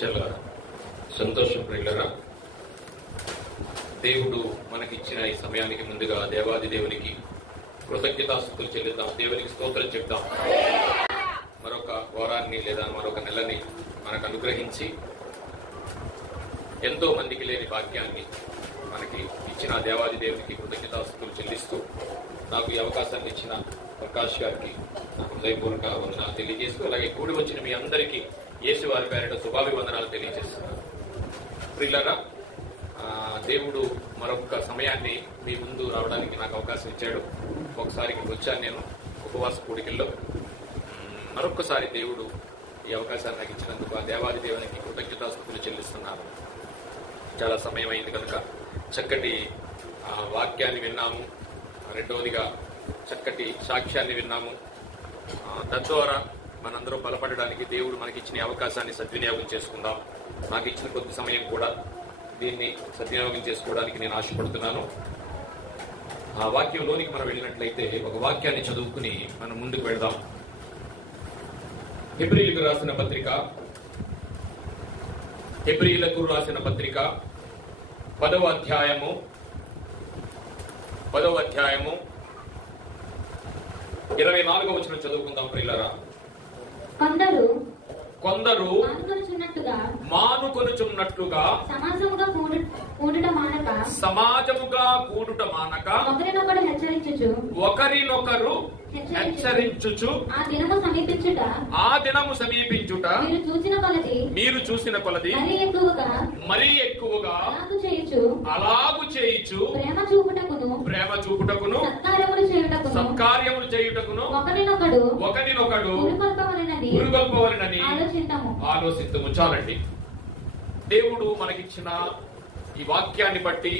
చాలా సంతోషం ప్రియులారా. దేవుడు మనకిచ్చిన ఈ సమయానికి ముందుగా దేవాది దేవునికి కృతజ్ఞతాస్తుతులు చెల్లిద్దాం. దేవునికి స్తోత్రం చెప్తాం. మరొక వారాన్ని లేదా మరొక నెలని మనకు అనుగ్రహించి ఎంతో మందికి లేని భాగ్యాన్ని మనకి ఇచ్చిన దేవాది దేవునికి కృతజ్ఞతాస్తుతులు చెల్లిస్తూ నాకు ఈ అవకాశాన్ని ఇచ్చిన ప్రకాష్ గారికి నా హృదయపూర్వక వందనాలు తెలియజేస్తూ, అలాగే కూడి వచ్చిన మీ అందరికీ యేసు వారి పేరిట శుభాభివందనాలు తెలియజేస్తున్నాను. ప్రియులారా, దేవుడు మరొక సమయాన్ని మీ ముందు రావడానికి నాకు అవకాశం ఇచ్చాడు. ఒకసారి వచ్చాను నేను ఉపవాస కూడికల్లో. మరొక్కసారి దేవుడు ఈ అవకాశాన్ని నాకు ఇచ్చినందుకు ఆ దేవాది దేవునికి కృతజ్ఞతాస్తుతులు చెల్లిస్తున్నాను. చాలా సమయం అయింది కనుక చక్కటి వాక్యాన్ని విన్నాము. రెండవదిగా చక్కటి సాక్ష్యాన్ని విన్నాము. తద్వారా మనందరూ బలపడడానికి దేవుడు మనకి ఇచ్చిన అవకాశాన్ని సద్వినియోగం చేసుకుందాం. నాకు ఇచ్చిన కొద్ది సమయం కూడా దీన్ని సద్వినియోగం చేసుకోవడానికి నేను ఆశపడుతున్నాను. ఆ వాక్యంలోనికి మనం వెళ్ళినట్లయితే ఒక వాక్యాన్ని చదువుకుని మనం ముందుకు వెళ్దాం. హెబ్రీయులకు రాసిన పత్రిక 10వ అధ్యాయము 24వ వచనం చదువుకుందాం ప్రియులారా. కొందరు మానుకొనుచున్నట్లుగా సమాజముగా కూడుట మానక ఒకరినొకరు హెచ్చరించుచు ఆ దినము సమీపించుట మీరు చూసిన కొలది మరీ ఎక్కువగా అలాగు చేయుచు ప్రేమ చూపుటకును సత్కార్యములు చేయుటకును ఒకరినొకడు గురుగొల్పవలెనని ఆలోచించము. చాలండి. దేవుడు మనకిచ్చిన ఈ వాక్యాన్ని బట్టి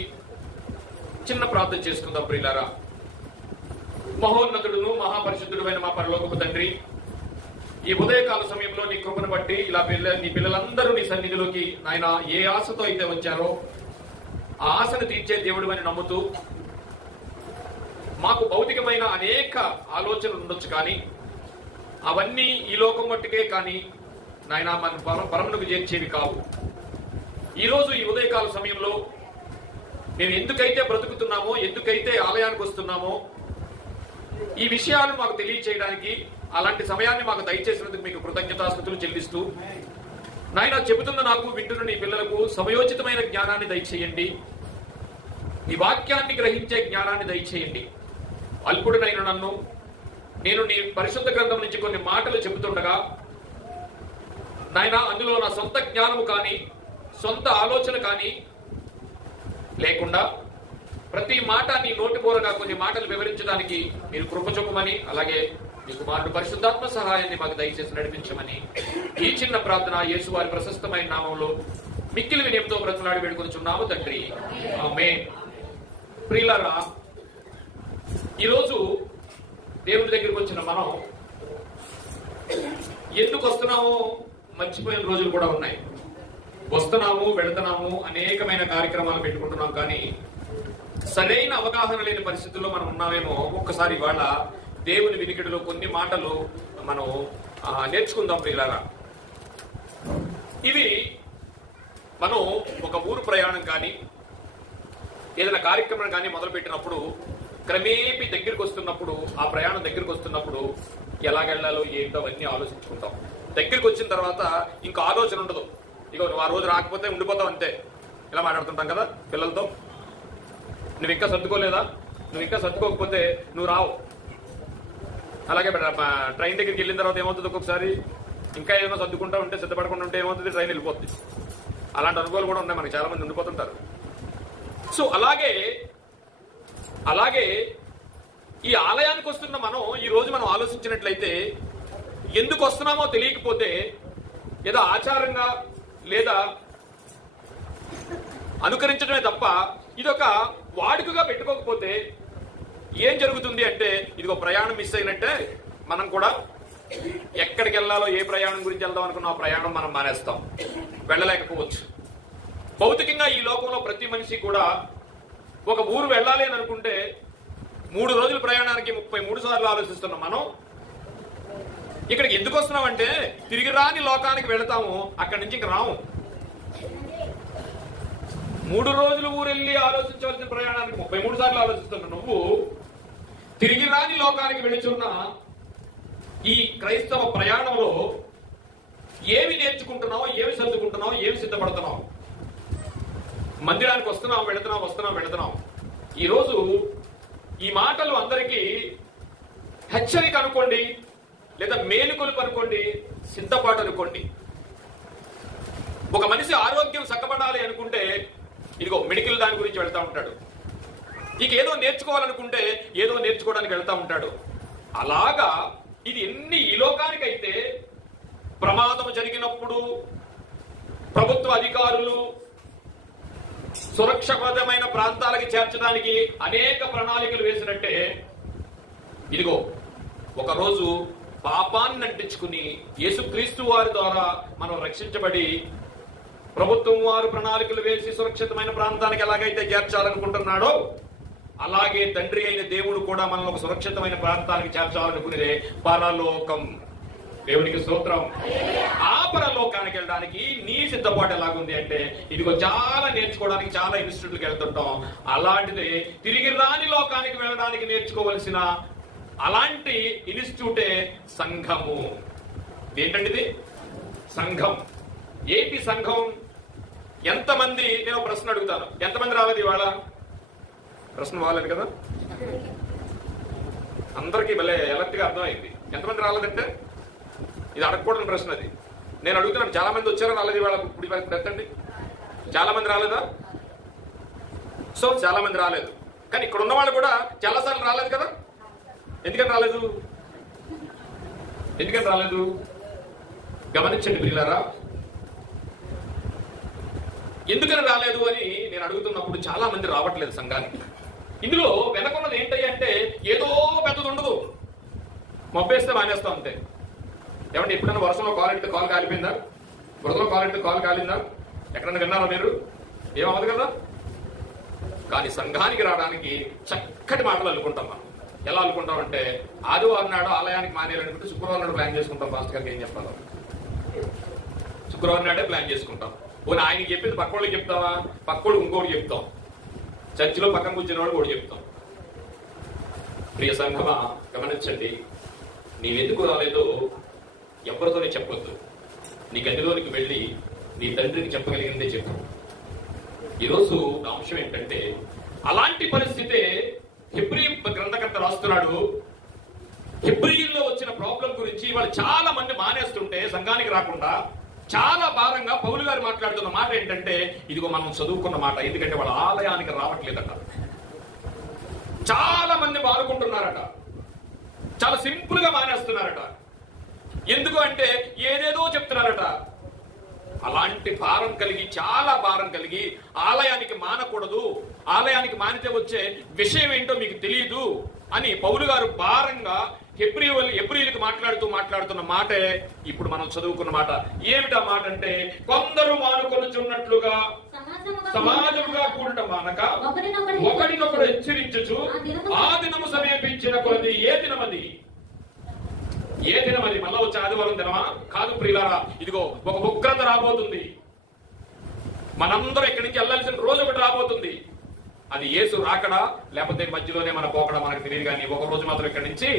చిన్న ప్రార్థన చేసుకుందాం ప్రియులారా. మహోన్నతుడును మహాపరిశుద్ధుడైన మా పరలోకపు తండ్రి, ఈ ఉదయకాల సమయంలో నీ కృపను బట్టి ఇలా నీ పిల్లలందరూ నీ సన్నిధిలోకి నాయన ఏ ఆశతో అయితే వచ్చారో ఆ ఆశను తీర్చే దేవుడు అని నమ్ముతూ, మాకు భౌతికమైన అనేక ఆలోచనలు ఉండొచ్చు, కానీ అవన్నీ ఈ లోకం మట్టుకే కానీ నాయన మన పరమునకు చేర్చేవి కావు. ఈరోజు ఈ ఉదయకాల సమయంలో మేము ఎందుకైతే బ్రతుకుతున్నామో, ఎందుకైతే ఆలయానికి వస్తున్నామో, ఈ విషయాలు మాకు తెలియచేయడానికి అలాంటి సమయాన్ని మాకు దయచేసినందుకు మీకు కృతజ్ఞతాస్తుతులు చెల్లిస్తూ, నాయన చెబుతున్న నాకు వింటున్న నీ పిల్లలకు సమయోచితమైన జ్ఞానాన్ని దయచేయండి. నీ వాక్యాన్ని గ్రహించే జ్ఞానాన్ని దయచేయండి. అల్పుడునైన నన్ను నేను నీ పరిశుద్ధ గ్రంథం నుంచి కొన్ని మాటలు చెబుతుండగా నాయన అందులో నా సొంత జ్ఞానము కానీ సొంత ఆలోచన కానీ లేకుండా ప్రతి మాట నీ నోటిపోరగా కొన్ని మాటలు వివరించడానికి మీరు కృప చూపమని, అలాగే మీ కుమారుడు పరిశుద్ధాత్మ సహాయాన్ని మాకు దయచేసి నడిపించమని ఈ చిన్న ప్రార్థన యేసు వారి ప్రశస్తమైన నామంలో మిక్కిలి వినయంతో బ్రతులాడి వేడుకొనిచున్నాము తండ్రి, ఆమేన్. ప్రియులారా, ఈరోజు దేవుడి దగ్గరికి వచ్చిన మనం ఎందుకు వస్తున్నామో మర్చిపోయిన రోజులు కూడా ఉన్నాయి. వస్తున్నాము, వెళుతున్నాము, అనేకమైన కార్యక్రమాలు పెట్టుకుంటున్నాం, కానీ సరైన అవగాహన లేని పరిస్థితుల్లో మనం ఉన్నామేమో. ఒక్కసారి ఇవాళ దేవుని వినికిడిలో కొన్ని మాటలు మనం నేర్చుకుందాం ప్రియులారా. ఇవి మనం ఒక ఊరు ప్రయాణం కానీ ఏదైనా కార్యక్రమం కానీ మొదలుపెట్టినప్పుడు క్రమేపీ దగ్గరికి వస్తున్నప్పుడు, ఆ ప్రయాణం దగ్గరికి వస్తున్నప్పుడు ఎలాగెళ్లాలో ఏంటో అవన్నీ ఆలోచించుకుంటాం. దగ్గరికి వచ్చిన తర్వాత ఇంకా ఆలోచన ఉండదు. ఇక నువ్వు ఆ రోజు రాకపోతే ఉండిపోతావు అంతే. ఇలా మాట్లాడుతుంటాం కదా పిల్లలతో, నువ్వు ఇంకా సర్దుకోలేదా, నువ్వు ఇంకా సర్దుకోకపోతే నువ్వు రావు. అలాగే ట్రైన్ దగ్గరికి వెళ్ళిన తర్వాత ఏమవుతుంది, ఒక్కొక్కసారి ఇంకా ఏదైనా సర్దుకుంటా ఉంటే, సిద్ధపడకుండా ఉంటే ఏమవుతుంది, ట్రైన్ వెళ్ళిపోతుంది. అలాంటి అనుభవాలు కూడా ఉన్నాయి, మనకి చాలా మంది ఉండిపోతుంటారు. సో అలాగే ఈ ఆలయానికి వస్తున్న మనం ఈ రోజు మనం ఆలోచించినట్లయితే ఎందుకు వస్తున్నామో తెలియకపోతే, ఏదో ఆచారంగా లేదా అనుకరించడమే తప్ప ఇదొక వాడుకగా పెట్టుకోకపోతే ఏం జరుగుతుంది అంటే, ఇదిగో ప్రయాణం మిస్ అయినట్టే. మనం కూడా ఎక్కడికి వెళ్ళాలో, ఏ ప్రయాణం గురించి వెళ్దాం అనుకున్న ఆ ప్రయాణం మనం మానేస్తాం, వెళ్ళలేకపోవచ్చు. భౌతికంగా ఈ లోకంలో ప్రతి మనిషి కూడా ఒక ఊరు వెళ్ళాలి అని అనుకుంటే 3 రోజుల ప్రయాణానికి 33 సార్లు ఆలోచిస్తున్నాం మనం. ఇక్కడికి ఎందుకు వస్తున్నామంటే తిరిగి రాని లోకానికి వెళతాము, అక్కడి నుంచి ఇంక రాము. 3 రోజులు ఊరెళ్ళి ఆలోచించవలసిన ప్రయాణానికి 33 సార్లు ఆలోచిస్తున్నా. నువ్వు తిరిగి రాని లోకానికి వెళుచున్న ఈ క్రైస్తవ ప్రయాణంలో ఏమి నేర్చుకుంటున్నావు, ఏమి సర్దుకుంటున్నావు, ఏమి సిద్ధపడుతున్నావు? మందిరానికి వస్తున్నాం, వెళుతున్నాం. ఈరోజు ఈ మాటలు అందరికీ హెచ్చరిక అనుకోండి, లేదా మేలుకొలుపు అనుకోండి, సిద్ధపాటు అనుకోండి. ఒక మనిషి ఆరోగ్యం చక్కబడాలి అనుకుంటే ఇదిగో మెడికల్ దాని గురించి వెళ్తా ఉంటాడు. ఇక ఏదో నేర్చుకోవాలనుకుంటే ఏదో నేర్చుకోవడానికి వెళ్తా ఉంటాడు. అలాగా ఇది ఎన్ని ఈ లోకానికైతే ప్రమాదం జరిగినప్పుడు ప్రభుత్వ అధికారులు సురక్షితమైన ప్రాంతాలకి చేర్చడానికి అనేక ప్రణాళికలు వేసినట్టే, ఇదిగో ఒకరోజు పాపాన్ని అంటించుకుని యేసుక్రీస్తు వారి ద్వారా మనం రక్షించబడి ప్రభుత్వం వారు ప్రణాళికలు వేసి సురక్షితమైన ప్రాంతానికి ఎలాగైతే చేర్చాలనుకుంటున్నాడో అలాగే తండ్రి అయిన దేవుడు కూడా మనల్ని ఒక సురక్షితమైన ప్రాంతానికి చేర్చాలనుకునేదే పరలోకం. దేవునికి స్తోత్రం. ఆ పరలోకానికి వెళ్ళడానికి నీ సిద్ధపాటు ఎలాగుంది అంటే ఇదిగో చాలా నేర్చుకోవడానికి చాలా ఇన్స్టిట్యూట్లకు వెళ్తుంటాం. అలాంటిదే తిరిగి రాని లోకానికి వెళ్ళడానికి నేర్చుకోవలసిన అలాంటి ఇన్స్టిట్యూటే సంఘము. ఏంటండి ఇది? సంఘం. ఏంటి సంఘం? ఎంతమంది? నేను ప్రశ్న అడుగుతాను, ఎంతమంది రాలేదు ఇవాళ? ప్రశ్న బాగాలేదు కదా, అందరికీ భలే ఎలర్ట్గా అర్థమైంది. ఎంతమంది రాలేదంటే ఇది అడగకూడని ప్రశ్న. అది నేను అడుగుతున్నాను, చాలా మంది వచ్చారా రాలేదు ఇవాళ? ఇప్పుడు ఎత్తండి. చాలా మంది రాలేదా? సో చాలా మంది రాలేదు. కానీ ఇక్కడ ఉన్న వాళ్ళు కూడా చాలాసార్లు రాలేదు కదా. ఎందుకని రాలేదు? గమనించండి ప్రియులారా. ఎందుకని రాలేదు అని నేను అడుగుతున్నప్పుడు చాలా మంది రావట్లేదు సంఘానికి. ఇందులో వెనకున్నది ఏంటంటే ఏదో పెద్దది ఉండదు, మొబ్బేస్తే మానేస్తాం అంతే. ఏమంటే ఎప్పుడైనా వర్షంలో కాలు కాలిపోయిందా? బురదలో కాలు కాలిందా? ఎక్కడన్నా విన్నారా మీరు? ఏమవదు కదా. కానీ సంఘానికి రావడానికి చక్కటి మాటలు అనుకుంటాం మనం. ఎలా అనుకుంటాం అంటే ఆదివారం నాడు ఆలయానికి మానేయాలనుకుంటే శుక్రవారం నాడు ప్లాన్ చేసుకుంటాం. ఫాస్ట్ గారికి ఏం చెప్పాలో శుక్రవారం నాడే ప్లాన్ చేసుకుంటాం. పోనీ ఆయనకి చెప్పింది పక్కోళ్ళకి చెప్తావా? పక్కోళ్ళు ఇంకోటి చెప్తాం. చర్చిలో పక్కన కూర్చున్న వాడు కూడా చెప్తాం. ప్రియ సంఘమా, గమనించండి. నీవెందుకు రాలేదో ఎవరితోనే చెప్పొద్దు. నీ గదిలోనికి వెళ్ళి నీ తండ్రికి చెప్పగలిగిందే చెప్పు. ఈరోజు నా అంశం ఏంటంటే అలాంటి పరిస్థితే హెబ్రీ గ్రంథకర్త రాస్తున్నాడు. హెబ్రీల్లో వచ్చిన ప్రాబ్లం గురించి వాళ్ళు చాలా మంది మానేస్తుంటే సంఘానికి రాకుండా చాలా భారంగా పౌలు గారు మాట్లాడుతున్న మాట ఏంటంటే ఇదిగో మనం చదువుకున్న మాట. ఎందుకంటే వాళ్ళ ఆలయానికి రావట్లేదట. చాలా మంది మారుకుంటున్నారట, చాలా సింపుల్ గా మానేస్తున్నారట. ఎందుకు అంటే ఏదేదో చెప్తున్నారట. అలాంటి భారం కలిగి, చాలా భారం కలిగి ఆలయానికి మానకూడదు, ఆలయానికి మానితే వచ్చే విషయం ఏంటో మీకు తెలియదు అని పౌలు గారు భారంగా హెబ్రీయులకు మాట్లాడుతున్న మాటే ఇప్పుడు మనం చదువుకున్న మాట. ఏమిటా మాట అంటే కొందరు మానుకొనుచున్నట్లుగా సమాజముగా కూడటం మానక ఒకరినొకరు హెచ్చరించుచు ఆ దినము సమీపించిన కొలది. ఏ దినమది? మళ్ళా వచ్చే ఆదివారం దినమా? కాదు ప్రియులారా. ఇదిగో ఒక ఉగ్రత రాబోతుంది. మనందరం ఇక్కడి నుంచి వెళ్లాల్సిన రోజు ఒకటి రాబోతుంది. అది యేసు రాకడా లేకపోతే మధ్యలోనే మన పోకడా మనకు తెలియదు. కానీ ఒక రోజు మాత్రం ఇక్కడి నుంచి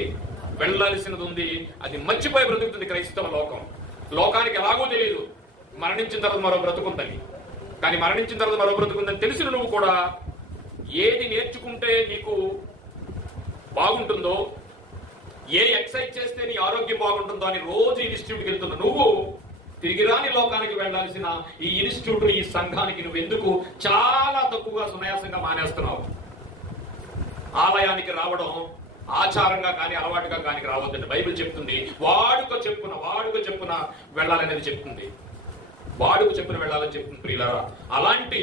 వెళ్లాల్సినది ఉంది. అది మర్చిపోయి బ్రతుకుతుంది క్రైస్తవ లోకం. లోకానికి ఎలాగో తెలియదు మరణించిన తర్వాత మరో బ్రతుకుందని. కానీ మరణించిన తర్వాత మరో బ్రతుకుందని తెలిసిన నువ్వు కూడా ఏది నేర్చుకుంటే నీకు బాగుంటుందో, ఏ ఎక్సర్సైజ్ చేస్తే నీ ఆరోగ్యం బాగుంటుందో అని రోజు ఇన్స్టిట్యూట్కి వెళ్తున్నా నువ్వు తిరిగి రాని లోకానికి వెళ్లాల్సిన ఈ ఇన్స్టిట్యూట్, ఈ సంఘానికి నువ్వెందుకు చాలా తక్కువగా సునాయాసంగా మానేస్తున్నావు? ఆలయానికి రావడం ఆచారంగా కానీ అలవాటుగా కానీ రావద్దండి. బైబిల్ చెప్తుంది వాడుక చెప్పున వెళ్ళాలనేది చెప్తుంది. వాడుక చెప్పున వెళ్ళాలని చెప్తుంది ప్రియులారా. అలాంటి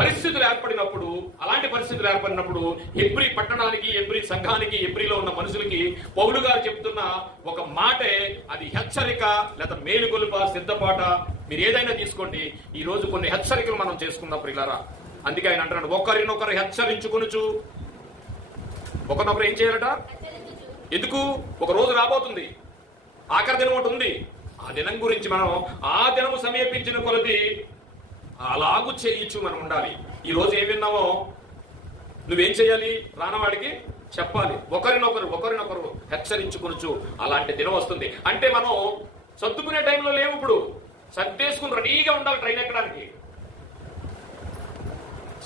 పరిస్థితులు ఏర్పడినప్పుడు హెబ్రీ పట్టణానికి, హెబ్రీ సంఘానికి, హెబ్రీలో ఉన్న మనుషులకి పౌలు గారు చెప్తున్న ఒక మాటే అది హెచ్చరిక లేదా మేలుకొలుప, సిద్ధపాట, మీరు ఏదైనా తీసుకోండి. ఈ రోజు కొన్ని హెచ్చరికలు మనం చేసుకుందాం ప్రియులారా. అందుకే ఆయన అంటున్నాడు ఒకరినొకరు హెచ్చరించుకొనుచు. ఒకరినొకరు ఏం చేయాలట? ఎందుకు? ఒక రోజు రాబోతుంది. ఆఖరి దినం ఒకటి ఉంది. ఆ దినం గురించి మనం ఆ దినము సమీపించిన కొలది అలాగూ చేయించు మనం ఉండాలి. ఈ రోజు ఏం విన్నామో నువ్వేం చేయాలి? రానవాడికి చెప్పాలి. ఒకరినొకరు హెచ్చరించుకొనుచు అలాంటి దినం వస్తుంది. అంటే మనం సర్దుకునే టైంలో లేవు. ఇప్పుడు సర్దేసుకుని రెడీగా ఉండాలి ట్రైన్ ఎక్కడానికి.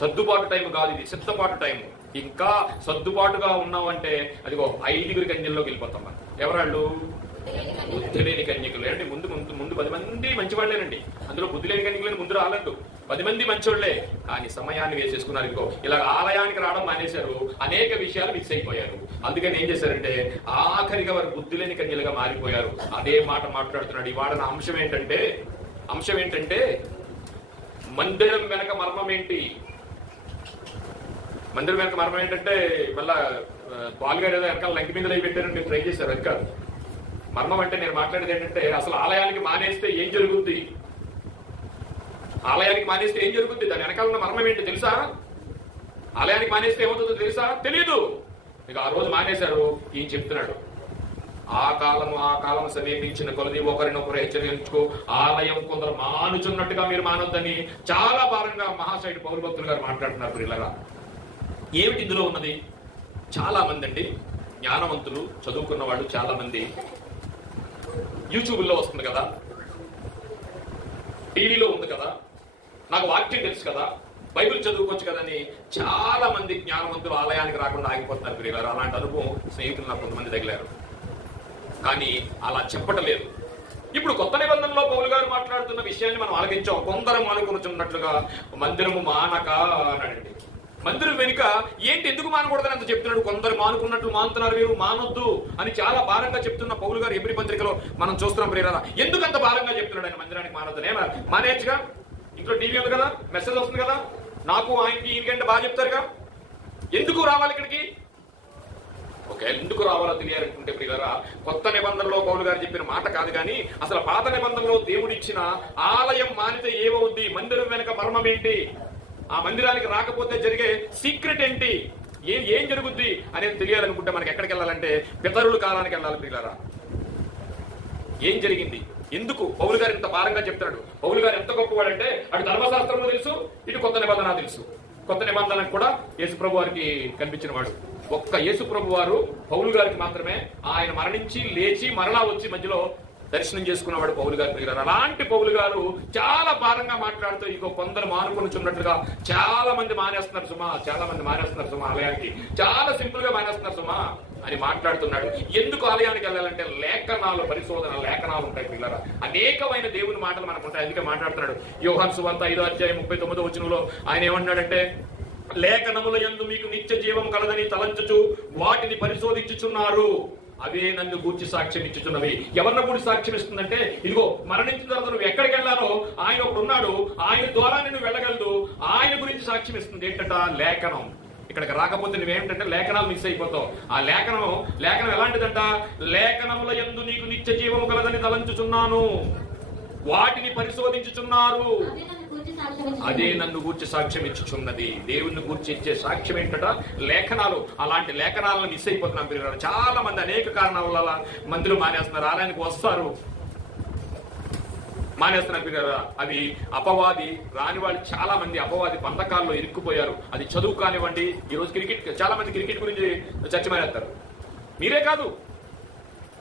సర్దుబాటు టైం కాదు ఇది, సిద్ధపాటు టైం. ఇంకా సర్దుబాటుగా ఉన్నామంటే అదిగో 5 కన్యల్లోకి వెళ్ళిపోతాం మనం. ఎవరాళ్ళు? బుద్ధి లేని కన్యకులు. అంటే ముందు 10 మంది మంచివాళ్లేనండి. అందులో బుద్ధి లేని కన్యకులని ముందు రాలేదు. 10 మంది మంచోళ్లే. కానీ సమయాన్ని వేసేసుకున్నారు. ఇంకో ఇలా ఆలయానికి రావడం మానేశారు. అనేక విషయాలు మిస్ అయిపోయారు. అందుకని ఏం చేశారంటే ఆఖరిగా వారు బుద్ధి లేని కన్యలుగా మారిపోయారు. అదే మాట మాట్లాడుతున్నాడు. ఇవాళ నా అంశం ఏంటంటే మందిరం వెనక మర్మం ఏంటి? మందిరం వెనక మర్మం ఏంటంటే మళ్ళా పాల్గారు ఏదో వెనకాల లంకి మీద పెట్టారని మీరు ట్రై చేశారు. అది కాదు మర్మం. అంటే నేను మాట్లాడేది ఏంటంటే అసలు ఆలయానికి మానేస్తే ఏం జరుగుద్ది? ఆలయానికి మానేస్తే ఏం జరుగుద్ది? దాని వెనకాల ఉన్న మర్మం ఏంటి తెలుసా? ఆలయానికి మానేస్తే ఏమవుతుందో తెలుసా? తెలీదు. ఇక ఆ రోజు మానేశారు. ఈయన చెప్తున్నాడు ఆ కాలం సమీపించిన కొలది ఒకరినొకరు హెచ్చరించుకో, ఆలయం కొందరు మానుచున్నట్టుగా మీరు మానొద్దని చాలా భారంగా మహాశయుడు పౌరు భక్తులు గారు మాట్లాడుతున్నారు. పిల్లగా ఏమిటి ఇందులో ఉన్నది? చాలా మంది అండి జ్ఞానవంతులు, చదువుకున్న వాళ్ళు చాలా మంది యూట్యూబ్లో వస్తుంది కదా, టీవీలో ఉంది కదా, నాకు వాక్యం తెలుసు కదా, బైబిల్ చదువుకోవచ్చు కదని చాలా మంది జ్ఞానవంతులు ఆలయానికి రాకుండా ఆగిపోతున్నారు. పిల్లలు అలాంటి అనుభవం స్నేహితులు నాకు కొంతమంది తగిలారు. కానీ అలా చెప్పటలేదు. ఇప్పుడు కొత్త నిబంధనలో పౌలు గారు మాట్లాడుతున్న విషయాన్ని మనం ఆలకించాం. కొందరు మానుకొనుచున్నట్లుగా మందిరము మానక అన్నాడండి. మందిరం వెనుక ఏంటి, ఎందుకు మానకూడదని అంత చెప్తున్నాడు. కొందరు మానుకున్నట్లు మానుతున్నారు, మీరు మానొద్దు అని చాలా భారంగా చెప్తున్న పౌలు గారు ఎబ్రీ పత్రికలో మనం చూస్తున్నాం. ప్రియరా, ఎందుకు అంత భారంగా చెప్తున్నాడు ఆయన మందిరానికి మానొద్దని? మానేయచ్చుగా, ఇంట్లో టీవీ ఉంది కదా, మెసేజ్ వస్తుంది కదా, నాకు ఆయనకి ఈయనకంటే బాగా చెప్తారుగా. ఎందుకు రావాలి ఇక్కడికి? ఎందుకు రావాలో తెలియాలనుకుంటే ప్రియులారా, కొత్త నిబంధనలో పౌలు గారు చెప్పిన మాట కాదు కానీ అసలు పాత నిబంధనలో దేవుడిచ్చిన ఆలయం మానితే ఏమవుద్ది, మందిరం వెనక మర్మం ఏంటి, ఆ మందిరానికి రాకపోతే జరిగే సీక్రెట్ ఏంటి, ఏం జరుగుద్ది అనేది తెలియాలనుకుంటే మనకి ఎక్కడికి వెళ్ళాలంటే పితరుల కాలానికి వెళ్ళాలి. ప్రియులారా, ఏం జరిగింది, ఎందుకు పౌలు గారు ఇంత భారంగా చెప్తున్నాడు? పౌలు గారు ఎంత గొప్పవాడంటే అటు ధర్మశాస్త్రంలో తెలుసు, ఇటు కొత్త నిబంధన తెలుసు. కొత్త నిబంధనకు కూడా యేసుప్రభు వారికి కనిపించిన వాడు ఒక్క యేసుప్రభు వారు పౌలు గారికి మాత్రమే. ఆయన మరణించి లేచి మరలా వచ్చి మధ్యలో దర్శనం చేసుకున్నవాడు పౌలు గారు. అలాంటి పౌలు గారు చాలా భారంగా మాట్లాడుతూ ఇంకో కొందరు మానుకొనిచున్నట్లుగా చాలా మంది మానేస్తున్నారు సుమా, ఆలయానికి చాలా సింపుల్ గా మానేస్తున్నారు సుమా అని మాట్లాడుతున్నాడు. ఎందుకు ఆలయానికి వెళ్ళాలంటే లేఖనాలు, పరిశోధన లేఖనాలు ఉంటాయి పిల్లరా, అనేకమైన దేవుని మాటలు మనకు ఉంటాయి. అందుకే మాట్లాడుతున్నాడు. యోహాను సువార్త 5వ అధ్యాయం 39వ వచనంలో ఆయన ఏమన్నాడంటే, లేఖనముల యందు మీకు నిత్య జీవం కలదని తలంచుచు వాటిని పరిశోధించుచున్నారు, అవే నన్ను గూర్చి సాక్ష్యం ఇచ్చుచున్నవి. ఎవరిని గూర్చి సాక్ష్యం ఇస్తుందంటే, ఇదిగో మరణించిన తర్వాత నువ్వు ఎక్కడికి వెళ్ళాలో ఆయన ఒకడు ఉన్నాడు, ఆయన ద్వారా నువ్వు వెళ్ళగలదు, ఆయన గురించి సాక్ష్యం ఇస్తుంది. ఏంటంట? లేఖనం. ఇక్కడికి రాకపోతే నువ్వేమిటంటే లేఖనాలు మిస్ అయిపోతావు. ఆ లేఖనం ఎలాంటిదంట? లేఖనముల యందు నీకు నిత్య జీవము కలదని తలంచుచున్నాను, వాటిని పరిశోధించుచున్నారు, అదే నన్ను గూర్చి సాక్ష్యం ఇచ్చుచున్నది. దేవుణ్ణి గూర్చి ఇచ్చే సాక్ష్యం ఏంటట? లేఖనాలు. అలాంటి లేఖనాలను మిస్ అయిపోతున్నాం పిల్లలు. చాలా మంది అనేక కారణాల వల్ల మందిరం మానేస్తున్నారు, ఆలయానికి వస్తారు, మానేస్తున్నారు పిల్లలు. అవి అపవాది రాని వాళ్ళు చాలా మంది అపవాది బంధకాల్లో ఇరుక్కుపోయారు. అది చదువు కానివ్వండి, ఈ రోజు క్రికెట్, చాలా మంది క్రికెట్ గురించి చర్చ మానేస్తారు. మీరే కాదు,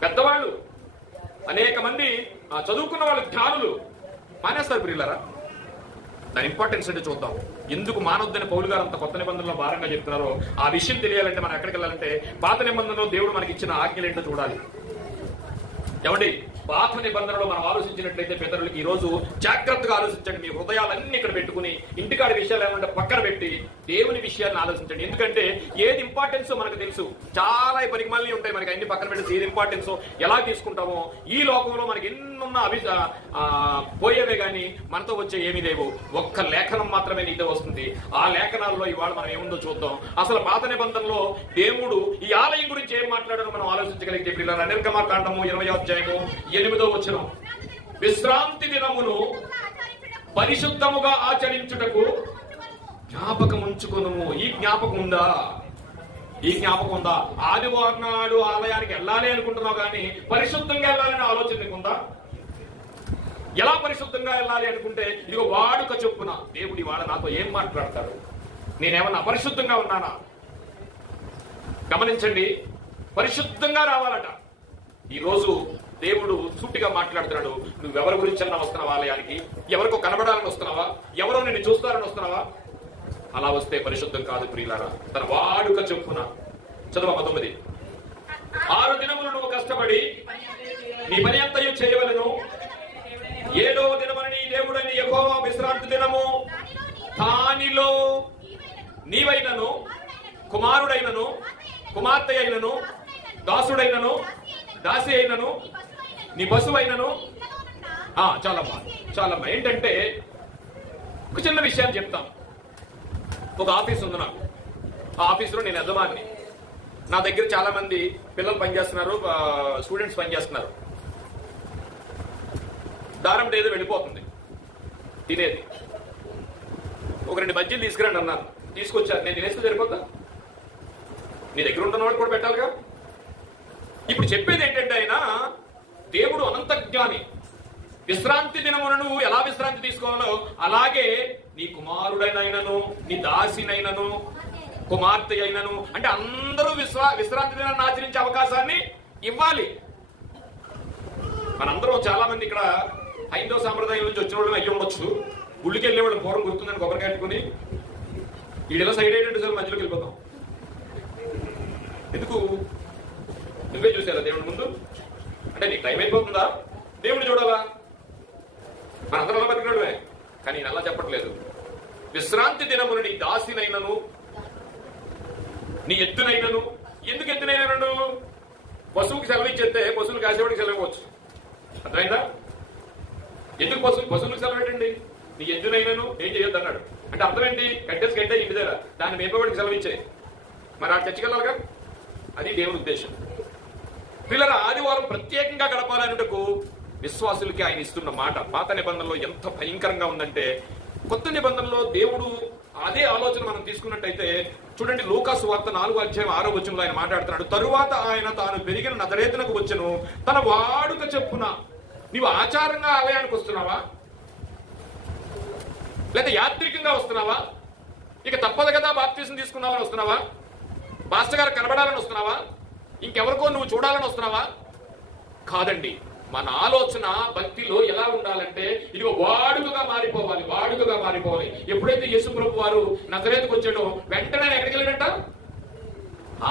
పెద్దవాళ్ళు అనేక మంది చదువుకున్న వాళ్ళు, జ్ఞానులు మానేస్తారు పిల్లరా. దాని ఇంపార్టెన్స్ అంటే చూద్దాం. ఎందుకు మానొద్దని పౌలు గారు అంత కొత్త నిబంధనలో భారంగా చెప్తున్నారో ఆ విషయం తెలియాలంటే మనం ఎక్కడికి వెళ్ళాలంటే పాత నిబంధనలో దేవుడు మనకి ఇచ్చిన ఆజ్ఞలు ఏంటో చూడాలి. ఏమండి, పాత నిబంధనలో మనం ఆలోచించినట్లయితే పితరులకి ఈ రోజు జాగ్రత్తగా ఆలోచించండి. మీ హృదయాలన్నీ ఇక్కడ పెట్టుకుని ఇంటికాడి విషయాలు ఏమంటే పక్కన పెట్టి దేవుని విషయాలను ఆలోచించండి. ఎందుకంటే ఏది ఇంపార్టెన్స్ మనకు తెలుసు. చాలా పరిమాణాలు ఉంటాయి, మనకి అన్ని పక్కన పెట్టి ఏది ఇంపార్టెన్స్ ఎలా తీసుకుంటామో. ఈ లోకంలో మనకి ఎన్నున్నా అవి పోయేవే గానీ మనతో వచ్చే ఏమీ లేవు. ఒక్క లేఖనం మాత్రమే నీతో వస్తుంది. ఆ లేఖనాల్లో ఇవాళ మనం ఏముందో చూద్దాం. అసలు పాత నిబంధనలో దేవుడు ఈ ఆలయం గురించి ఏం మాట్లాడారో మనం ఆలోచించగలిగితే పిల్లలు, నిర్గమకాండము 20వ అధ్యాయము 8వ వచనం, విశ్రాంతి దినమును పరిశుద్ధముగా ఆచరించుటకు జ్ఞాపకం ఉంచుకొనుము. ఈ జ్ఞాపకం ఉందా? ఈ జ్ఞాపకం ఉందా? ఆదివారం నాడు ఆలయానికి వెళ్ళాలి అనుకుంటున్నావు కానీ పరిశుద్ధంగా వెళ్ళాలని ఆలోచన నీకుందా? ఎలా పరిశుద్ధంగా వెళ్ళాలి అనుకుంటే ఇదిగో వాడుక చొప్పున దేవుడి వాడు నాతో ఏం మాట్లాడతాడు, నేనేమన్నా అపరిశుద్ధంగా ఉన్నానా? గమనించండి, పరిశుద్ధంగా రావాలట. ఈ రోజు దేవుడు సూటిగా మాట్లాడుతున్నాడు. నువ్వెవరి గురించి అన్నా వస్తున్నావా ఆలయానికి? ఎవరికో కనబడాలని వస్తున్నావా? ఎవరో నిన్ను చూస్తారని వస్తున్నావా? అలా వస్తే పరిశుద్ధం కాదు ప్రియులారా. తన వాడుక చొప్పున చదువు 19. 6 దినములు నువ్వు కష్టపడి నీ పని అంతయు చేయవలను. 7వ దినమున నీ దేవుడని యెహోవా విశ్రాంతి దినము. దానిలో నీవైనను, కుమారుడైనను, కుమార్తె అయినను, దాసుడైనను, దాసి అయినను, నీ పశువైనను. చాలమ్మా. ఏంటంటే ఒక చిన్న విషయాన్ని చెప్తాం. ఒక ఆఫీస్ ఉంది నాకు. ఆ ఆఫీసులో నేను యజమాని. నా దగ్గర చాలా మంది పిల్లలు పనిచేస్తున్నారు, స్టూడెంట్స్ పనిచేస్తున్నారు. దారం ఏదో వెళ్ళిపోతుంది తినేది. ఒక 2 బజ్జీలు తీసుకురండి అన్నారు. తీసుకొచ్చారు. నేను తినేస్తే సరిపోతా? నీ దగ్గర ఉన్న వాళ్ళు కూడా పెట్టాలిగా. ఇప్పుడు చెప్పేది ఏంటంటే ఆయన దేవుడు అనంత జ్ఞాని. విశ్రాంతి దినమున నువ్వు ఎలా విశ్రాంతి తీసుకోవాలో అలాగే నీ కుమారుడైనను, నీ దాసినైనను, కుమార్తె అయినను, అంటే అందరూ విశ్రాంతి దినాన్ని ఆచరించే అవకాశాన్ని ఇవ్వాలి. మనందరం చాలా మంది ఇక్కడ హైందవ సాంప్రదాయం నుంచి వచ్చిన వాళ్ళని అయ్యి ఉండొచ్చు. గుళ్ళకి వెళ్ళే వాళ్ళని పూర్వం గుర్తుందని కొబ్బరి కట్టుకుని ఈడెలా సైడ్ అయ్యేటట్టు సార్ మధ్యలోకి వెళ్ళిపోతాం. ఎందుకు? నువ్వే చూసారా దేవుడి ముందు? అంటే నీకు టైం అయిపోతుందా? దేవుడు చూడాలా? మనందరం అలా బతికినడువే. కానీ నేను అలా చెప్పట్లేదు. విశ్రాంతి దినమును నీ దాసినైనను, నీ ఎద్దునైనను. ఎందుకు ఎద్దునైనను? పశువుకి సెలవు ఇచ్చేస్తే పశువులు కాసేవాడికి సెలవు ఇవ్వచ్చు. అర్థమైందా? ఎందుకు పశువులకు సెలవు పెట్టండి? నీ ఎద్దునైనను ఏం చేయొద్దు అన్నాడు. అంటే అర్థం ఏంటి? కట్టేసి కట్టే ఇంటి దగ్గర దాన్ని మేపేవాడికి సెలవు ఇచ్చాయి. మరి ఆ చర్చకెళ్ళాలిగా. అది దేవుని ఉద్దేశం. పిల్లల ఆదివారం ప్రత్యేకంగా గడపాలన్నటకు విశ్వాసులకి ఆయన ఇస్తున్న మాట పాత నిబంధనలో ఎంత భయంకరంగా ఉందంటే, కొత్త నిబంధనలో దేవుడు అదే ఆలోచన మనం తీసుకున్నట్టయితే చూడండి. లూకా సువార్త 4వ అధ్యాయం 6వ వచనంలో ఆయన మాట్లాడుతున్నాడు. తరువాత ఆయన తాను పెరిగిన నజరేతునకు వచ్చెను, తన వాడుక చెప్పున. నీవు ఆచారంగా ఆలయానికి వస్తున్నావా? లేదా యాత్రికంగా వస్తున్నావా? ఇక తప్పదు కదా బాప్తిసం తీసుకున్నావని వస్తున్నావా? పాస్టర్ గారు కనబడాలని వస్తున్నావా? ఇంకెవరికో నువ్వు చూడాలని వస్తున్నావా? కాదండి. మన ఆలోచన భక్తిలో ఎలా ఉండాలంటే ఇదిగో వాడుకగా మారిపోవాలి. ఎప్పుడైతే యేసు ప్రభు వారు నజరేతుకు వచ్చాడో వెంటనే ఎక్కడికి వెళ్ళాడంట?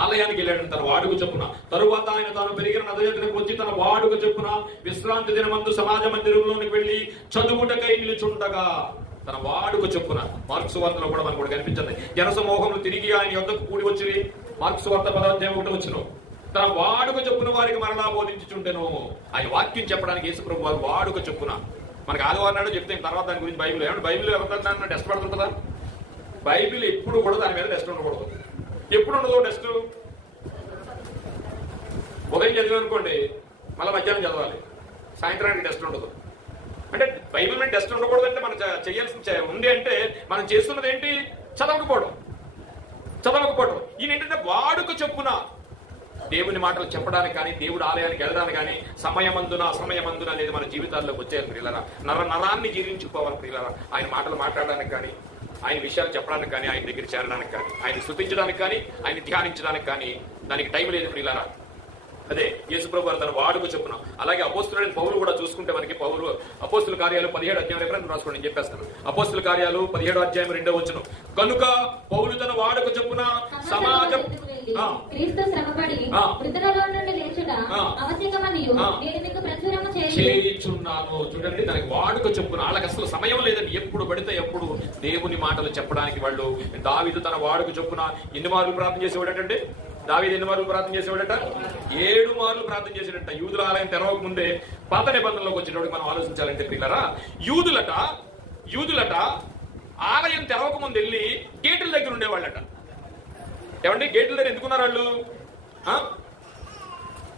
ఆలయానికి వెళ్ళాడు. తన వాడుక చొప్పున. తరువాత ఆయన తాను పెరిగిన నజరేతునకు వచ్చి తన వాడుక చొప్పున విశ్రాంతి దినమందు సమాజ మందిరంలోనికి వెళ్లి చదువుటకై నిలుచుండగా తన వాడుక చొప్పున. మార్కు సువార్తలో కూడా మనకు కూడా కనిపించింది. జనసమూహములు తిరిగి ఆయన యొద్దకు కూడి వచ్చి మార్కు సువార్త 10వ అధ్యాయం 1వ వచనం. తన వాడుక చొప్పున వారికి మరలా బోధించుచుండెను. ఆయన వాక్యం చెప్పడానికి యేసు ప్రభు వారు వాడుక చొప్పున. మనకు ఆదివారం నాడు చెప్తే తర్వాత దాని గురించి బైబిల్ ఏమంటే బైబిల్ ఎవరిదాన్ని టెస్ట్ పడుతుంటుందా? బైబిల్ ఎప్పుడు కూడా దాని మీద టెస్ట్ ఉండకూడదు. ఎప్పుడు ఉండదు టెస్ట్? ఉదయం చదివాం అనుకోండి, మళ్ళీ మధ్యాహ్నం చదవాలి, సాయంత్రానికి టెస్ట్ ఉండదు. అంటే బైబిల్ మీద టెస్ట్ ఉండకూడదు అంటే మనం చేయాల్సి ఉంది అంటే మనం చేస్తున్నది ఏంటి? చదవకపోవడం. ఈయన ఏంటంటే వాడుక చొప్పున దేవుని మాటలు చెప్పడానికి కానీ, దేవుడు ఆలయానికి వెళ్ళడానికి కానీ సమయమందున అసమయమందున అనేది మన జీవితాల్లోకి వచ్చేయాలి ప్రియులారా. నరాన్ని జీర్ణించుకోవాలి ప్రియులారా. ఆయన మాటలు మాట్లాడడానికి కానీ, ఆయన విషయాలు చెప్పడానికి కానీ, ఆయన దగ్గర చేరడానికి కానీ, ఆయన స్తుతించడానికి కానీ, ఆయన ధ్యానించడానికి కానీ దానికి టైం లేదు ప్రియులారా. అదే యేసుప్రభు వారు తన వాడుక చొప్పున. అలాగే అపోస్తులైన పౌలు కూడా చూసుకుంటే మనకి పౌలు అపోస్తుల కార్యాలు 17వ అధ్యాయం రేపు రాసుకోండి, నేను చెప్పేస్తాను. అపోస్తుల కార్యాలు 17వ అధ్యాయం 2వ వచనం. కనుక పౌలు తన వాడుక చొప్పున సమాజం చేయించున్నాను. చూడండి, దానికి వాడుక చొప్పున. వాళ్ళకి అసలు సమయం లేదని ఎప్పుడు పడితే ఎప్పుడు దేవుని మాటలు చెప్పడానికి వాళ్ళు. దావీదు తన వాడుక చొప్పున ఎన్ని మార్లు ప్రార్థన చేసేవాడటండి? దావీదు ఎన్ని మార్లు ప్రార్థన చేసేవాడట? 7 మార్లు ప్రార్థన చేసేటట్ట. యూదుల ఆలయం తెరవక ముందే పాత నిబంధనలోకి వచ్చేటప్పుడు మనం ఆలోచించాలంటే ప్రియులారా, యూదులట ఆలయం తెరవక ముందు వెళ్ళి గేట్ల దగ్గర ఉండేవాళ్ళట. ఏమండి గేట్ల దగ్గర ఎందుకున్నారు వాళ్ళు?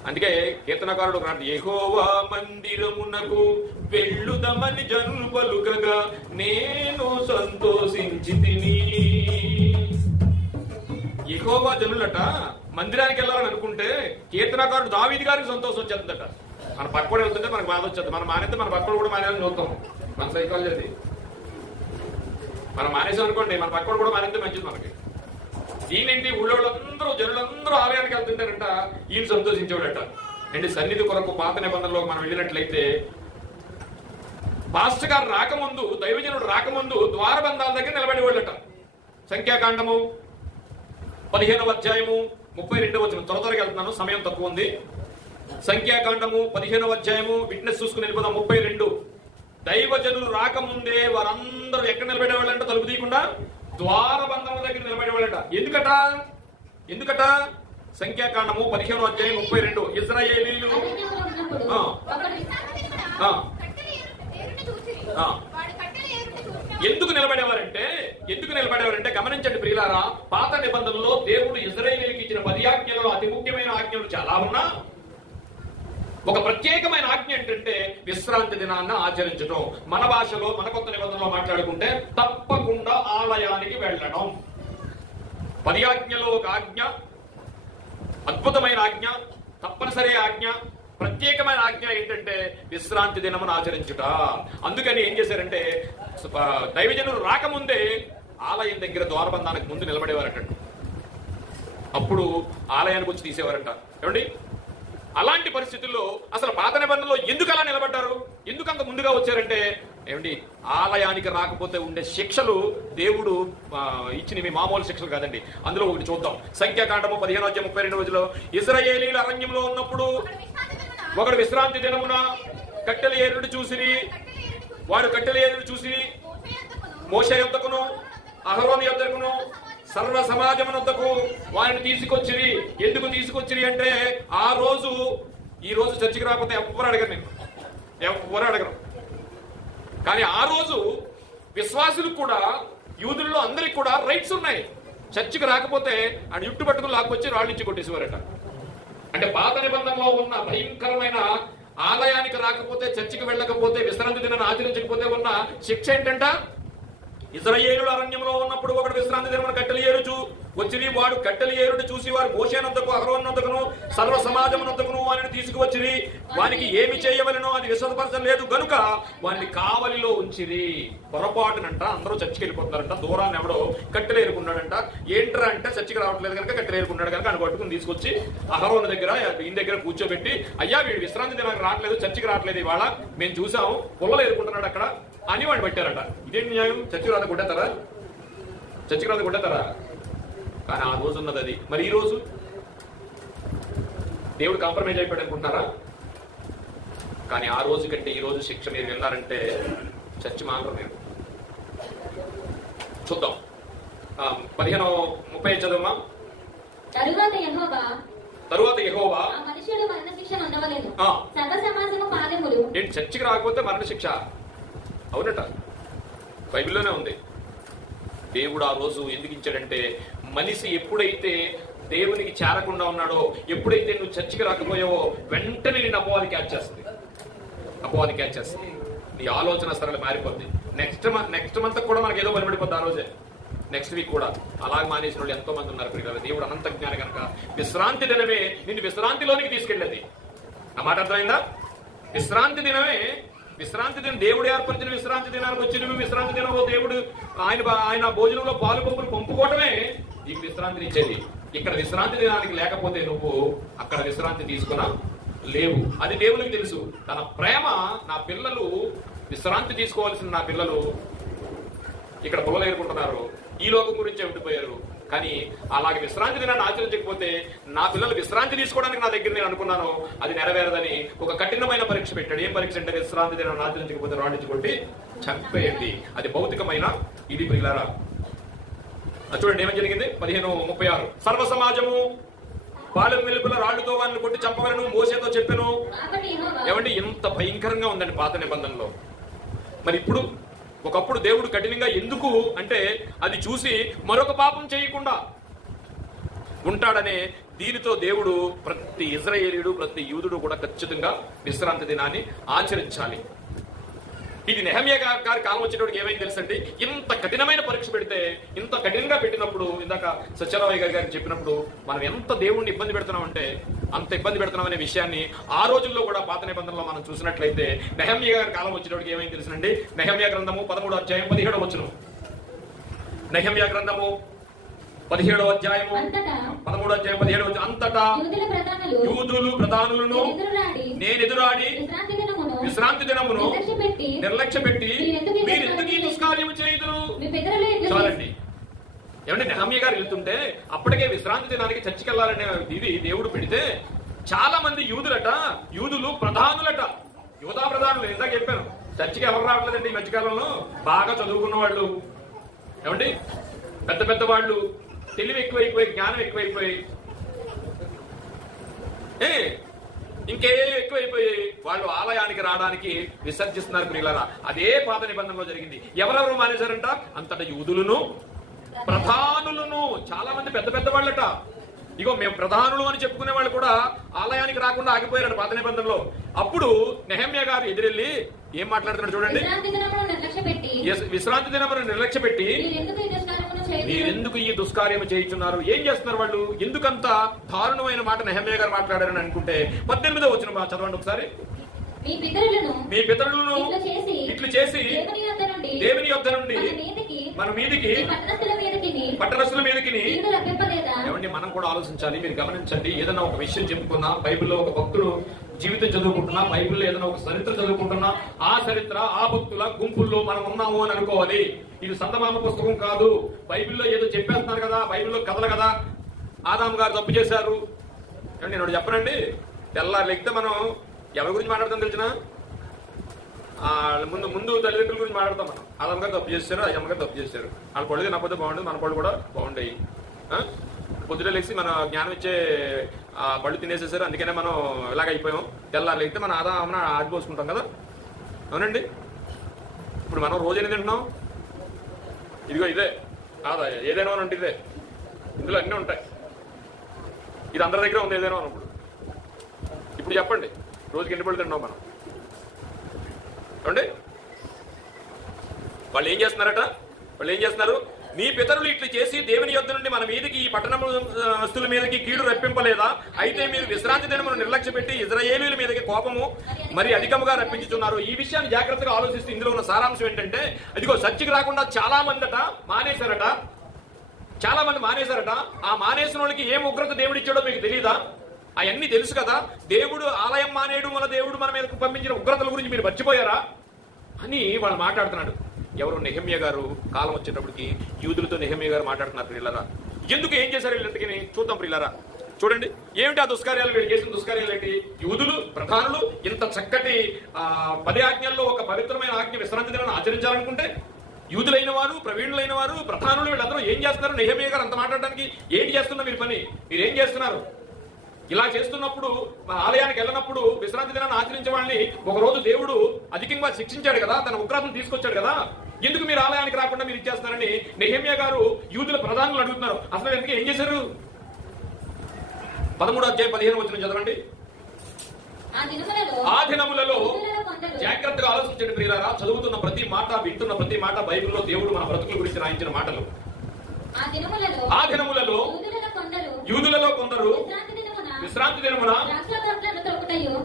అందుకే కీర్తనకారుడు యెహోవా మందిరమునకు వెళ్ళుదమని జనులు పలుకగా నేను సంతోషించి తిని. యెహోవా జనులట మందిరానికి వెళ్ళాలని అనుకుంటే కీర్తనకారుడు దావీదు గారికి సంతోషం వచ్చేస్తుందట. మన పక్కడు వెళ్తుంటే మనకు బాధ వచ్చేది. మనం మానేస్తే మన పక్కడు కూడా మానేయాలని చూస్తాం. మన సైకాలజీ అది. మనం మానేసాం అనుకోండి, మన పక్కడు కూడా మానేస్తే మంచిది మనకి. ఈయనండి ఊళ్ళో జనులందరూ ఆలయానికి వెళ్తుంటారంట, ఈయన సంతోషించేవాడట. అండి సన్నిధి కొరకు పాత నిబంధనలో మనం వెళ్ళినట్లయితే పాస్టర్ గారు రాకముందు, దైవజనుడు రాకముందు ద్వారబంధాల దగ్గర నిలబడేవాళ్ళట. సంఖ్యాకాండము 15వ అధ్యాయము 32వ వచనం. త్వరగా వెళ్తున్నాను, సమయం తక్కువ ఉంది. సంఖ్యాకాండము 15వ అధ్యాయము, విట్నెస్ చూసుకుని వెళ్ళిపోదాం. 32. దైవజనులు రాకముందే వారందరూ ఎక్కడ నిలబడేవాళ్ళంట? తలుపు తీయకుండా ద్వారబంధం దగ్గర నిలబడేవాళ్ళట. ఎందుకట? సంఖ్యాకాండము 15వ అధ్యాయం 32. ఇశ్రాయేలీయులు ఎందుకు నిలబడేవారంటే గమనించండి ప్రియులారా, పాత నిబంధనలో దేవుడు ఇశ్రాయేలీయులకు ఇచ్చిన 10 ఆజ్ఞలలో అతి ముఖ్యమైన ఆజ్ఞలు చాలా ఉన్నా ఒక ప్రత్యేకమైన ఆజ్ఞ ఏంటంటే విశ్రాంతి దినాన్ని ఆచరించడం. మన భాషలో, మన కొత్త నిబంధనలో మాట్లాడుకుంటే తప్పకుండా ఆలయానికి వెళ్ళడం. 10 ఆజ్ఞలో ఒక ఆజ్ఞ, అద్భుతమైన ఆజ్ఞ, తప్పనిసరి ఆజ్ఞ, ప్రత్యేకమైన ఆజ్ఞ ఏంటంటే విశ్రాంతి దినమును ఆచరించుట. అందుకని ఏం చేశారంటే దైవజనులు రాకముందే ఆలయం దగ్గర ద్వారబంధానికి ముందు నిలబడేవారట. అప్పుడు ఆలయానికి వచ్చి తీసేవారంట. ఏమండి, అలాంటి పరిస్థితుల్లో అసలు పాత నిబంధనలో ఎందుకు అలా నిలబడ్డారు? ఎందుకు అంత ముందుగా వచ్చారంటే ఏమండి, ఆలయానికి రాకపోతే ఉండే శిక్షలు దేవుడు ఇచ్చినవి మామూలు శిక్షలు కాదండి. అందులో ఒకటి చూద్దాం. సంఖ్యాకాండము 15:32 ఇశ్రాయేలీయులు అరణ్యంలో ఉన్నప్పుడు ఒకడు విశ్రాంతి దినమున కట్టెల ఏరుడు చూసిరి. వాడు కట్టెల ఏరుడు చూసి మోషే యొద్దకును అహరోను యొద్దకును సర్వ సమాజమునొద్దకు వారిని తీసుకొచ్చిరి. ఎందుకు తీసుకొచ్చిరి అంటే ఈ రోజు చర్చికి రాకపోతే ఎవ్వరు అడగరు. కానీ ఆ రోజు విశ్వాసులకు కూడా, యూదుల్లో అందరికి కూడా రైట్స్ ఉన్నాయి. చర్చికి రాకపోతే ఆ జుట్టు పట్టుకుని లాక్కొచ్చి రాళ్ళు ఇచ్చి కొట్టేసేవారట. అంటే పాత నిబంధనలో ఉన్న భయంకరమైన ఆలయానికి రాకపోతే, చర్చికి వెళ్ళకపోతే, విశ్రాంతి దినాన్ని ఆచరించకపోతే ఉన్న శిక్ష ఏంటంట? ఇశ్రాయేలులు అరణ్యంలో ఉన్నప్పుడు ఒకడు విశ్రాంతి దినమున కట్టెల ఏరుచు వచ్చిరి. వాడు కట్టెల ఏరుడు చూసి వారు మోషేనొద్దకు అహరోనొద్దకును సర్వ సమాజమునొద్దకును వారిని తీసుకువచ్చిరి. వానికి ఏమి చేయవలెనో అది విశదపరచలేదు గనుక వారిని కావలిలో ఉంచిరి. పొరపాటునంట అందరూ చర్చికి వెళ్ళిపోతున్నారంట. దూరాన్ని ఎవడో కట్టెలు ఏరుకున్నాడంట. ఏంట్రా అంటే చర్చికి రావట్లేదు కనుక కట్టెలు ఏరుకున్నాడు కనుక అని పట్టుకుని తీసుకొచ్చి అహరోను దగ్గర, ఈయన దగ్గర కూర్చోబెట్టి, అయ్యా వీడు విశ్రాంతి దినానికి రావట్లేదు, చర్చికి రావట్లేదు, ఇవాళ మేము చూసాము, పుల్లలు ఏరుకుంటున్నాడు అక్కడ అని వాడిని పెట్టారట. ఇదేంటి న్యాయం? చర్చికి రాత కొట్టేస్తారా? కానీ ఆ రోజు ఉన్నది అది. మరి ఈ రోజు దేవుడు కాంప్రమైజ్ అయిపోయాడు అనుకుంటారా? కానీ ఆ రోజు కంటే ఈ రోజు శిక్ష మీరు వెళ్ళారంటే చర్చి మాత్రం మీరు చూద్దాం. 15:30 చదువుమా. తరువాత యెహోవా ఏంటి చర్చికి రాకపోతే మరణ శిక్ష? అవునట, బైబిల్లోనే ఉంది. దేవుడు ఆ రోజు ఎందుకు ఇచ్చాడంటే మనిషి ఎప్పుడైతే దేవునికి చేరకుండా ఉన్నాడో, ఎప్పుడైతే నువ్వు చర్చికి రాకపోయావో వెంటనే నేను అపవాది క్యాచ్ చేస్తుంది. నీ ఆలోచన సరళి మారిపోద్ది. నెక్స్ట్ మంత్ కూడా మనకి ఏదో పనిపడిపోద్ది ఆ రోజే. నెక్స్ట్ వీక్ కూడా అలాగే మానేసిన వాళ్ళు ఎంతో మంది ఉన్నారు ప్రియులారా. దేవుడు అనంత జ్ఞాని కనుక విశ్రాంతి దినమే నిన్ను విశ్రాంతిలోనికి తీసుకెళ్ళేది. ఆ మాట అర్థమైందా? విశ్రాంతి దినం దేవుడు ఏర్పరిచిన విశ్రాంతి దినానికి వచ్చి నువ్వు విశ్రాంతి దినంలో దేవుడు ఆయన భోజనంలో పాలు పంపులు పంపుకోవటమే నీకు విశ్రాంతిని ఇచ్చేది. ఇక్కడ విశ్రాంతి దినానికి లేకపోతే నువ్వు అక్కడ విశ్రాంతి తీసుకున్నా లేవు. అది దేవునికి తెలుసు. తన ప్రేమ, నా పిల్లలు విశ్రాంతి తీసుకోవాల్సిన నా పిల్లలు ఇక్కడ పొలలు ఏరుకుంటున్నారు, ఈ లోకం గురించే ఉండిపోయారు. కానీ అలాగే విశ్రాంతి దినాన్ని ఆచరించకపోతే నా పిల్లలు విశ్రాంతి తీసుకోవడానికి నా దగ్గర నేను అనుకున్నాను, అది నెరవేరదని ఒక కఠినమైన పరీక్ష పెట్టాడు. ఏం పరీక్ష అంటే విశ్రాంతి దినాన్ని ఆచరించకపోతే రాణించుకుంటే చంపేయండి. అది భౌతికమైన ఇది ప్రియులారా. చూడండి ఏమని జరిగింది. 15:36 సర్వ సమాజము పాలెం వెలుపుల రాళ్లతో వాళ్ళని కొట్టి చంపగలను మోసేతో చెప్పాను. ఏమంటే ఎంత భయంకరంగా ఉందండి పాత నిబంధనలో. మరి ఇప్పుడు ఒకప్పుడు దేవుడు కఠినంగా ఎందుకు అంటే అది చూసి మరొక పాపం చేయకుండా ఉంటాడనే దీనితో దేవుడు ప్రతి ఇశ్రాయేలీయుడు, ప్రతి యూదుడు కూడా ఖచ్చితంగా విశ్రాంతి దినాన్ని ఆచరించాలి. ఇది నెహమ్యా గారి కాలం వచ్చేటోడికి ఏమైంది తెలుసండి, ఇంత కఠినమైన పరీక్ష పెడితే, ఇంత కఠినంగా పెట్టినప్పుడు, ఇందాక సత్యరామయ్య గారికి చెప్పినప్పుడు మనం ఎంత దేవుణ్ణి ఇబ్బంది పెడుతున్నామంటే అంత ఇబ్బంది పెడుతున్నాం అనే విషయాన్ని ఆ రోజుల్లో కూడా పాత నిబంధనలో మనం చూసినట్లయితే నెహమ్యా గారి కాలం వచ్చేటోడికి ఏమైంది తెలుసండి. నెహమ్యా గ్రంథము 13వ అధ్యాయం 17వ వచనం. నెహమ్యా గ్రంథము 17వ అధ్యాయము 13వ అధ్యాయం 17వ వచనం. అంతటా యూదులు ప్రధానులను నేను ఎదురాడి విశ్రాంతి దినమును నిర్లక్ష్య పెట్టి మీరు ఎందుకు ఈ దుష్కార్యము చేయదురు. చాలండి. ఏమంటే నెహమ్యా గారు వెళ్తుంటే అప్పటికే విశ్రాంతి దినానికి చర్చికి వెళ్ళాలనే ఇది దేవుడు పెడితే చాలా మంది యూదులు ప్రధానులట, యూదా ప్రధానులు. ఇందాక చెప్పాను, చర్చికి ఎవరు రావట్లేదండి ఈ మధ్యకాలంలో. బాగా చదువుకున్న వాళ్ళు, ఏమండి పెద్ద పెద్ద వాళ్ళు, తెలివి ఎక్కువైపోయి, జ్ఞానం ఎక్కువైపోయి, ఇంకే ఎక్కువైపోయి వాళ్ళు ఆలయానికి రావడానికి విసర్జిస్తున్నారు ప్రియులారా. అదే పాత నిబంధనలో జరిగింది. ఎవరెవరు మానేశారంట? అంతటా యూదులను ప్రధానులను. చాలా మంది పెద్ద పెద్ద వాళ్ళట. ఇగో మేము ప్రధానులు అని చెప్పుకునే వాళ్ళు కూడా ఆలయానికి రాకుండా ఆగిపోయారు పాత నిబంధనలో. అప్పుడు నెహమ్యా గారు ఎదురెళ్ళి ఏం మాట్లాడుతున్నాడు చూడండి. విశ్రాంతి దినమును నిర్లక్ష్య పెట్టి మీరెందుకు ఈ దుష్కార్యము చేయించున్నారు. ఏం చేస్తున్నారు వాళ్ళు? ఎందుకంత దారుణమైన మాట నెహమ్యా గారు మాట్లాడారని అనుకుంటే 18వ వచనం చదవండి ఒకసారి. మీ పితరులను ఇట్లు చేసి దేవుని యొద్ద నుండి మన మీదికి పట్టణస్తుల మీదకి. ఏమండి మనం కూడా ఆలోచించాలి. మీరు గమనించండి, ఏదైనా ఒక విషయం చెప్పుకున్నా, బైబిల్లో ఒక భక్తుడు జీవితం చదువుకుంటున్నా, బైబిల్లో ఏదైనా ఒక చరిత్ర చదువుకుంటున్నా, ఆ చరిత్ర ఆ భక్తుల గుంపుల్లో మనం ఉన్నాము అని అనుకోవాలి. ఇది సందమామ పుస్తకం కాదు. బైబిల్లో ఏదో చెప్పేస్తున్నారు కదా, బైబిల్లో కథలు కదా. ఆదాము గారు తప్పు చేశారు. నేను చెప్పనండి, తెల్లారు లెక్కితే మనం ఎవరి గురించి మాట్లాడతాం తెలిసిన? ముందు తల్లిదండ్రుల గురించి మాట్లాడతాం మనం. ఆదాము గారు తప్పు చేశారు, అయ్యమ్మ గారు తప్పు చేశారు. వాళ్ళ పళ్ళు తినకపోతే బాగుండదు, మన పళ్ళు కూడా బాగుంటాయి. పొద్దున లేచి మన జ్ఞానం ఇచ్చే పళ్ళు తినేసేసారు, అందుకనే మనం ఇలాగ అయిపోయాం. తెల్లారు లెక్కితే మన ఆదాం ఆడిపోసుకుంటాం కదా, అవునండి. ఇప్పుడు మనం రోజు ఎన్ని తింటున్నాం? ఇదిగో ఇదే కాదా, ఏదైనా అంటే ఇదే. ఇందులో అన్నీ ఉంటాయి. ఇది అందరి దగ్గర ఉంది ఏదైనా అన్నప్పుడు. ఇప్పుడు చెప్పండి, రోజుకి ఎన్ని పళ్ళు తింటున్నాం మనం? ఏమండి వాళ్ళు ఏం చేస్తున్నారు? మీ పితరులు ఇట్లు చేసి దేవుని యొద్ద నుండి మన మీదకి, ఈ పట్టణస్తుల మీదకి కీడు రప్పింపలేదా? అయితే మీరు విశ్రాంతి దినమును నిర్లక్ష్య పెట్టి ఇశ్రాయేలీయుల మీదకి కోపము మరి అధికముగా రప్పించుతున్నారు. ఈ విషయాన్ని జాగ్రత్తగా ఆలోచిస్తూ ఇందులో ఉన్న సారాంశం ఏంటంటే, అదిగో చర్చికి రాకుండా చాలా మంది మానేశారట. ఆ మానేసిన వాళ్ళకి ఏం ఉగ్రత దేవుడు ఇచ్చాడో మీకు తెలియదా? అవన్నీ తెలుసు కదా. దేవుడు ఆలయం మానేయడం వల్ల దేవుడు మన మీదకు పంపించిన ఉగ్రతల గురించి మీరు మర్చిపోయారా అని వాళ్ళు మాట్లాడుతున్నాడు. ఎవరు? నెహమ్యా గారు కాలం వచ్చేటప్పటికి యూదులతో నెహమ్యా గారు మాట్లాడుతున్నారు. ప్రియులారా, ఎందుకు ఏం చేశారు వీళ్ళంతకని చూద్దాం. ప్రియులారా చూడండి, ఏమిటి ఆ దుష్కార్యాలు? వీళ్ళు చేసిన దుష్కార్యాలు ఏంటి? యూదులు ప్రధానులు ఇంత చక్కటి 10 ఆజ్ఞల్లో ఒక పవిత్రమైన ఆజ్ఞ విశ్రాంతి దినాన్ని ఆచరించాలనుకుంటే, యూదులైన వారు, ప్రవీణులైన వారు, ప్రధానులు వీళ్ళందరూ ఏం చేస్తున్నారు? నెహమ్యా గారు అంత మాట్లాడడానికి ఏంటి చేస్తున్నారు మీరు పని? మీరేం చేస్తున్నారు? ఇలా చేస్తున్నప్పుడు, ఆలయానికి వెళ్ళినప్పుడు విశ్రాంతి దినాన్ని ఆచరించే వాళ్ళని ఒకరోజు దేవుడు అధికంగా శిక్షించాడు కదా, తన ఉగ్రతను తీసుకొచ్చాడు కదా. ఎందుకు మీరు ఆలయానికి రాకుండా మీరు ఇచ్చేస్తున్నారని నెహమ్యా గారు యూదుల ప్రధానులు అడుగుతున్నారు. అసలు ఎందుకు ఏం చేశారు? 13వ అధ్యాయం 15వ వచనం చదవండి. ఆ దినములలో జాగ్రత్తగా ఆలోచించండి ప్రియులారా. చదువుతున్న ప్రతి మాట, వింటున్న ప్రతి మాట బైబిల్లో దేవుడు మన బ్రతుకుల గురించి రాయించిన మాటలు. ఆ దినములలో యూదులలో కొందరు విశ్రాంతి దినమున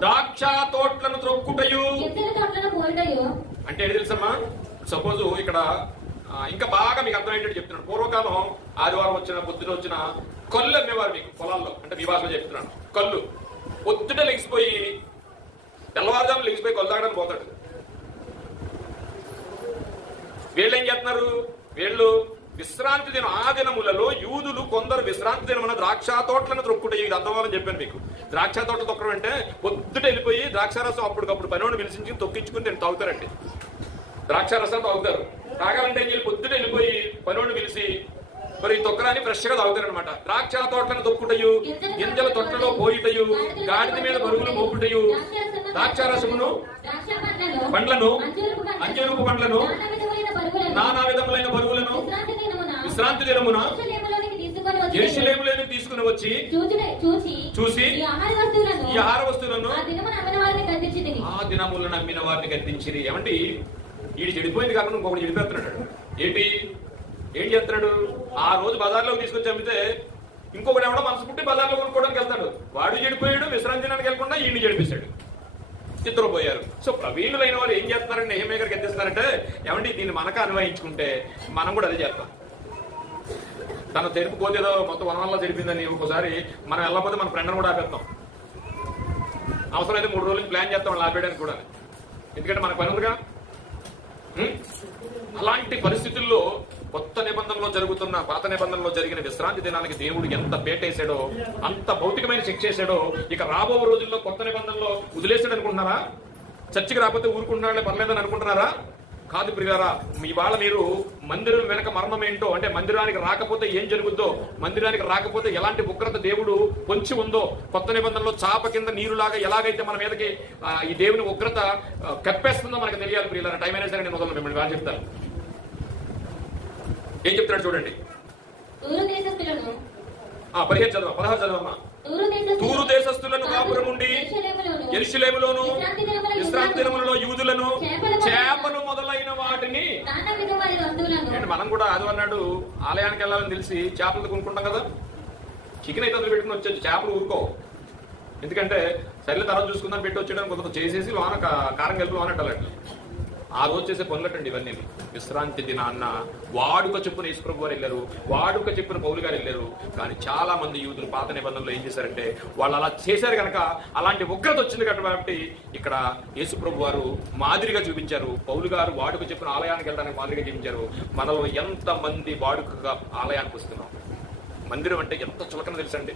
ద్రాక్ష తోట్లను త్రొక్కుటయు. అంటే ఏంటి తెలుసమ్మా? సపోజ్ ఇక్కడ ఇంకా బాగా మీకు అర్థమయ్యేటట్టు చెప్తున్నాను. పూర్వకాలం ఆదివారం వచ్చిన, పొద్దున వచ్చిన కళ్ళు అమ్మేవారు మీకు పొలాల్లో. అంటే మీ భాషలో చెప్తున్నాను. కళ్ళు పొద్దుట లెగిసిపోయి, తెల్లవారుజాము లెగిసిపోయి కళ్ళు తాగడానికి పోతాడు. వీళ్ళు ఏం చేస్తున్నారు? వీళ్ళు విశ్రాంతి దినం, ఆ దినములలో యూదులు కొందరు విశ్రాంతి దినమున ద్రాక్ష తోటలను త్రొక్కుటయు. ఇది అర్థమవ్వాలని చెప్పాను మీకు. ద్రాక్ష తోటలు తొక్కడం అంటే పొద్దుట వెళ్ళిపోయి ద్రాక్షారసం అప్పటికప్పుడు పనివాడిని పిలిచి తొక్కించుకుని నేను తాగుతారండి. ద్రాక్షారసం తాగుతారు. తాగాలంటే పొద్దుట వెళ్ళిపోయి పనివాడిని పిలిచి మరి తొక్కరాని ఫ్రెష్ గా తాగుతారనమాట. ద్రాక్ష తోటలను తొక్కుటయు, గింజల తొట్టలో పోయిటయు, గాడిద మీద బరువులు మోపుటయు, ద్రాక్షారసమును, పండ్లను, అంజూరపు పండ్లను, నానా విధములైన బరువులను విశ్రాంతి దినమున యెరూషలేములోకి తీసుకుని వచ్చి చూసి ఈ ఆహార వస్తువులను ఆ దినములను నమ్మిన వారిని గద్దించిరి. ఏమంటే వీడు చెడిపోయింది కాకుండా ఇంకొకటి చెడిపోతున్నాడు. ఏం చేస్తున్నాడు? ఆ రోజు బజార్లోకి తీసుకొచ్చి అమ్మితే ఇంకొకటి ఎవడో మనసు పుట్టి బజార్లో కొనుక్కోవడానికి వెళ్తాడు. వాడు చెడిపోయాడు, విశ్రాంతి దినానికి వెళ్ళకుండా ఈయన చెడిపిస్తాడు. ఇద్దరు పోయారు. సో ప్రవీణులైన వాళ్ళు ఏం చేస్తున్నారంటే నెహెమ్యా గారికి ఎత్తేస్తున్నారంటే, ఏమండి దీన్ని మనక అన్వయించుకుంటే మనం కూడా అదే చేస్తాం. తన తెరుపు కోతేదో మొత్తం వనంలో చెడిపిందని ఒక్కోసారి మనం వెళ్ళకపోతే మన ఫ్రెండ్ని కూడా ఆపేస్తాం. అవసరమైతే 3 రోజులు ప్లాన్ చేస్తాం వాళ్ళు ఆపేయడానికి కూడా, ఎందుకంటే మనకు పని ఉందిగా. అలాంటి పరిస్థితుల్లో కొత్త నిబంధనలో జరుగుతున్న పాత నిబంధనలో జరిగిన విశ్రాంతి దినానికి దేవుడు ఎంత పేటేశాడో, అంత భౌతికమైన శిక్ష చేశాడో, ఇక రాబో రోజుల్లో కొత్త నిబంధనలో వదిలేసాడు అనుకుంటున్నారా? చర్చికి రాకపోతే ఊరుకుంటున్నాడే పర్లేదని అనుకుంటున్నారా? కాదు ప్రియులారా, ఇవాళ మీరు మందిరం వెనక మర్మం ఏంటో, అంటే మందిరానికి రాకపోతే ఏం జరుగుద్దో, మందిరానికి రాకపోతే ఎలాంటి ఉగ్రత దేవుడు పొంచి ఉందో, కొత్త నిబంధనలో చాప కింద నీరులాగా ఎలాగైతే మన మీదకి ఈ దేవుని ఉగ్రత కప్పేస్తుందో మనకు తెలియాలి ప్రియులారా. టైం అయినా సరే నేను మొదలు మిమ్మల్ని వాళ్ళు చెప్తాను. ఏం చెప్తాడు చూడండి. 15 చదవమ్మా. తూరు దేశస్థులను కాపురం ఉండి యెరూషలేములోను విశ్రాంతి దినములలో యూదులను చేపలు మొదలైన వాటిని. మనం కూడా ఆదివారం నాడు ఆలయానికి వెళ్ళాలని తెలిసి చేపలు కొనుక్కుంటాం కదా. చికెన్ అయితే పెట్టుకుని వచ్చేది, చేపలు ఊరుకో. ఎందుకంటే సరిగ్గా తర్వాత చూసుకుందాం పెట్టి వచ్చేయడానికి కొంత చేసేసి లోన కారం కలిపి లోన పెట్టాలండి. ఆ రోజు చేసే పనులటండి ఇవన్నీ. విశ్రాంతి దినాన్న వాడుక చెప్పున యేసుప్రభు వారు వెళ్ళారు, వాడుక చెప్పున పౌలు గారు వెళ్ళారు. కానీ చాలా మంది యూదులు పాత నిబంధనలో ఏం చేశారంటే వాళ్ళు అలా చేశారు కనుక అలాంటి ఉగ్రత వచ్చింది కాబట్టి ఇక్కడ యేసుప్రభు వారు మాదిరిగా చూపించారు. పౌలు గారు వాడుక చెప్పున ఆలయానికి వెళ్ళడానికి మాదిరిగా చూపించారు. మనలో ఎంత మంది వాడుకగా ఆలయానికి వస్తున్నాం. మందిరం అంటే ఎంత చులకన తెలుసండి.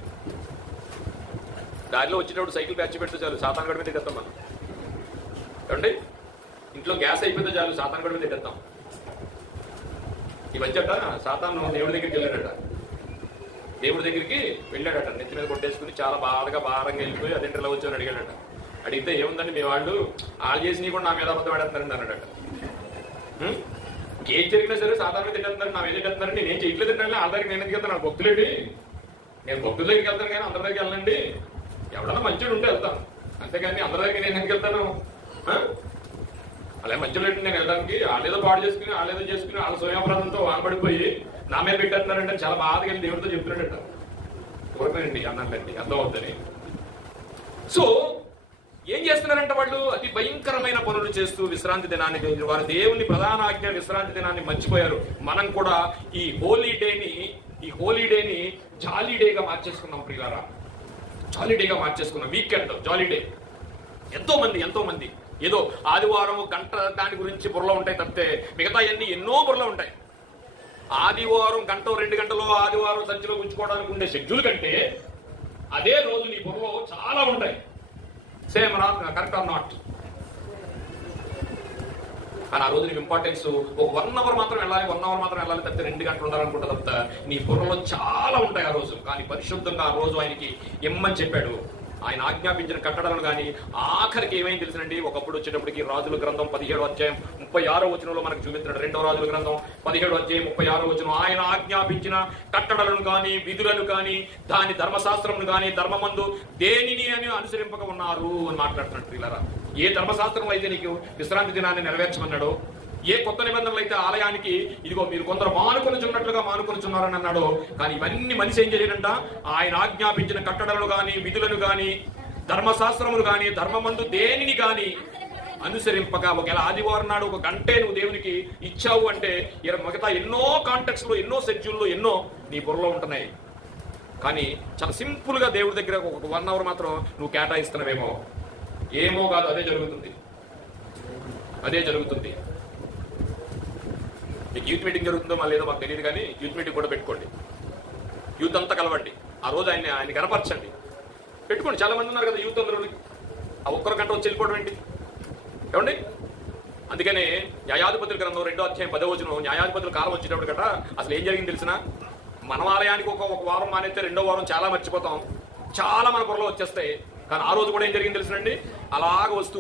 దారిలో వచ్చేటప్పుడు సైకిల్ బ్యాచ్ పెడితే చాలు సాతాను గడి మీద తెస్తాం మనం. ఏమండి, ఇంట్లో గ్యాస్ అయిపోతే చాలు సాతాను గడి మీద తెస్తాం. ఈ మధ్యట సాతాను దేవుడి దగ్గరికి వెళ్ళాడట. దేవుడి దగ్గరికి వెళ్ళాడట, నెత్తి మీద కొట్టేసుకుని చాలా బాధగా భారంగా వెళ్ళిపోయి అదేంటి ఇలా వచ్చామని అడిగాడట. అడిగితే ఏముందండి మీ వాళ్ళు చేసి కూడా నా మీద అబద్ధం ఆడేస్తున్నారండి అన్నాడట. ఏం జరిగినా సరే సాధారణ తింటున్నారు, నా మీద తింటున్నారని నేనేం చేయట్లేదు అంటే వాళ్ళ దగ్గరికి నేను ఎందుకు వెళ్తాను, నాకు భక్తులేండి. నేను భక్తుల దగ్గరికి వెళ్తాను కానీ అందరి దగ్గరికి వెళ్ళండి. ఎవడన్నా మంచిగా ఉంటే వెళ్తాను, అంతేగాని అందరి దగ్గరికి నేను ఎందుకు వెళ్తాను? అలా మంచిగా నేను వెళ్ళడానికి వాళ్ళేదో పాడు చేసుకుని వాళ్ళేదో చేసుకుని వాళ్ళ స్వయంప్రాంతంతో వానపడిపోయి నా మీద పెట్టేస్తున్నారంటే చాలా బాధగా వెళ్ళి దేవుడితో చెప్తున్నాడట. ఊరకండి అన్నారండి, అర్థం అవుతుంది. సో ఏం చేస్తున్నారంటే వాళ్ళు అతి భయంకరమైన పనులు చేస్తూ విశ్రాంతి దినాన్ని వారి దేవుని ప్రధాన ఆజ్ఞ విశ్రాంతి దినాన్ని మర్చిపోయారు. మనం కూడా ఈ హోలీ డేని జాలీ డేగా మార్చేసుకున్నాం ప్రియులారా. జాలీ డేగా మార్చేసుకున్నాం. వీకెండ్ జాలీ డే. ఎంతో మంది ఏదో ఆదివారం గంట దాని గురించి బుర్రలో ఉంటాయి తప్పితే మిగతా అన్ని ఎన్నో బుర్రలో ఉంటాయి. ఆదివారం గంట 2 గంటలో ఆదివారం సంచిలో ఉంచుకోవడానికి ఉండే షెడ్యూల్ కంటే అదే రోజు నీ బుర్రలో చాలా ఉంటాయి. Same correct or not? కానీ ఆ రోజు నీకు ఇంపార్టెన్స్ ఒక 1 అవర్ మాత్రం వెళ్ళాలి, 1 అవర్ మాత్రం వెళ్ళాలి తప్పితే 2 గంటలు ఉండాలనుకుంటా తప్ప నీ బుర్రలో చాలా ఉంటాయి ఆ రోజు. కానీ పరిశుద్ధంగా ఆ రోజు ఆయనకి ఇమ్మని చెప్పాడు. ఆయన ఆజ్ఞాపించిన కట్టడాలను కానీ ఆఖరికి ఏమైంది తెలుసునండి. ఒకప్పుడు వచ్చేటప్పటికి రాజుల గ్రంథం 17వ అధ్యాయం 36వ వచనంలో మనకు చూపించాడు. 2వ రాజుల గ్రంథం 17వ అధ్యాయం 36వ వచనం, ఆయన ఆజ్ఞాపించిన కట్టడలను కానీ విధులను కానీ దాని ధర్మశాస్త్రమును కానీ ధర్మమందు దేనిని అని అనుసరింపక ఉన్నారు అని మాట్లాడుతున్నట్టు. ఇలా ఏ ధర్మశాస్త్రంలో అయితే నీకు విశ్రాంతి దినాన్ని నెరవేర్చమన్నాడో, ఏ కొత్త నిబంధనలు అయితే ఆలయానికి ఇదిగో మీరు కొందరు మానుకొనిచున్నట్లుగా మానుకొనిచున్నారని అన్నాడో, కానీ ఇవన్నీ మనిషి ఏం చేయడంట? ఆయన ఆజ్ఞాపించిన కట్టడలను గాని విధులను గాని ధర్మశాస్త్రములు గాని ధర్మమందు దేనిని గాని అనుసరింపగా. ఒకవేళ ఆదివారం నాడు 1 గంటే నువ్వు దేవునికి ఇచ్చావు అంటే మిగతా ఎన్నో కాంటెక్స్ లో ఎన్నో షెడ్యూల్లో ఎన్నో నీ బుర్రలో ఉంటున్నాయి. కానీ చాలా సింపుల్ గా దేవుడి దగ్గర ఒక 1 అవర్ మాత్రం నువ్వు కేటాయిస్తున్నావేమో. ఏమో కాదు, అదే జరుగుతుంది. మీకు యూత్ మీటింగ్ జరుగుతుందో మళ్ళీ ఏదో మాకు తెలియదు కానీ యూత్ మీటింగ్ కూడా పెట్టుకోండి. యూత్ అంతా కలవండి. ఆ రోజు ఆయన కనపరచండి, పెట్టుకోండి. చాలా మంది ఉన్నారు కదా యూత్ అందరూ. ఆ 1 గంట వచ్చి వెళ్ళిపోవడం ఏంటి? ఏమండి, అందుకనే న్యాయాధిపతుల గ్రంథం 2వ అధ్యాయం 10వ వచనం, న్యాయాధిపతుల కాలం వచ్చేటప్పుడు గట అసలు ఏం జరిగింది తెలిసిన? మన ఆలయానికి ఒక వారం మానేస్తే 2వ వారం చాలా మర్చిపోతాం, చాలా మన బుర్రలో వచ్చేస్తాయి. కానీ ఆ రోజు కూడా ఏం జరిగింది తెలుసునండి, అలాగ వస్తూ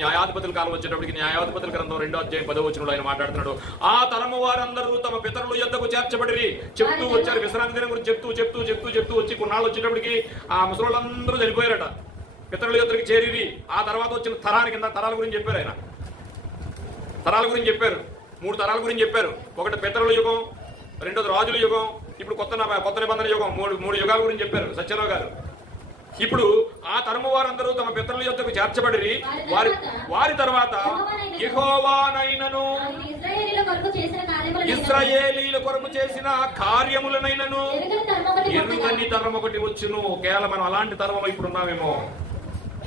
న్యాయాధిపతుల కాలం వచ్చేటప్పటికి న్యాయాధిపతుల గ్రంథం 2వ అధ్యాయం 10వ వచనంలో ఆయన మాట్లాడుతున్నాడు. ఆ తరము వారందరూ తమ పితరుల యొద్దకు చేర్చబడిరి చెప్తూ వచ్చారు. విశ్రాంతి దినం గురించి చెప్తూ వచ్చి కొన్నాళ్ళు వచ్చేటప్పటికి ఆ ముసలోళ్ళందరూ చనిపోయారట. పితరుల యొద్దకు చేరిరి. ఆ తర్వాత వచ్చిన తరాల గురించి చెప్పారు ఆయన. తరాల గురించి చెప్పారు, 3 తరాల గురించి చెప్పారు. ఒకటి పితరుల యుగం, రెండోది రాజుల యుగం, ఇప్పుడు కొత్త నిబంధన యుగం. మూడు యుగాల గురించి చెప్పారు సత్యరావు గారు. ఇప్పుడు ఆ తరము వారందరూ తమ పితరుల యొద్దకు చేర్చబడి వారి తర్వాత యెహోవానైనను ఇశ్రాయేలీల కొరకు చేసిన కార్యములనైనను ఎరుగని తరం ఒకటి వచ్చును. ఒకవేళ మనం అలాంటి తరం ఇప్పుడు ఉన్నామేమో,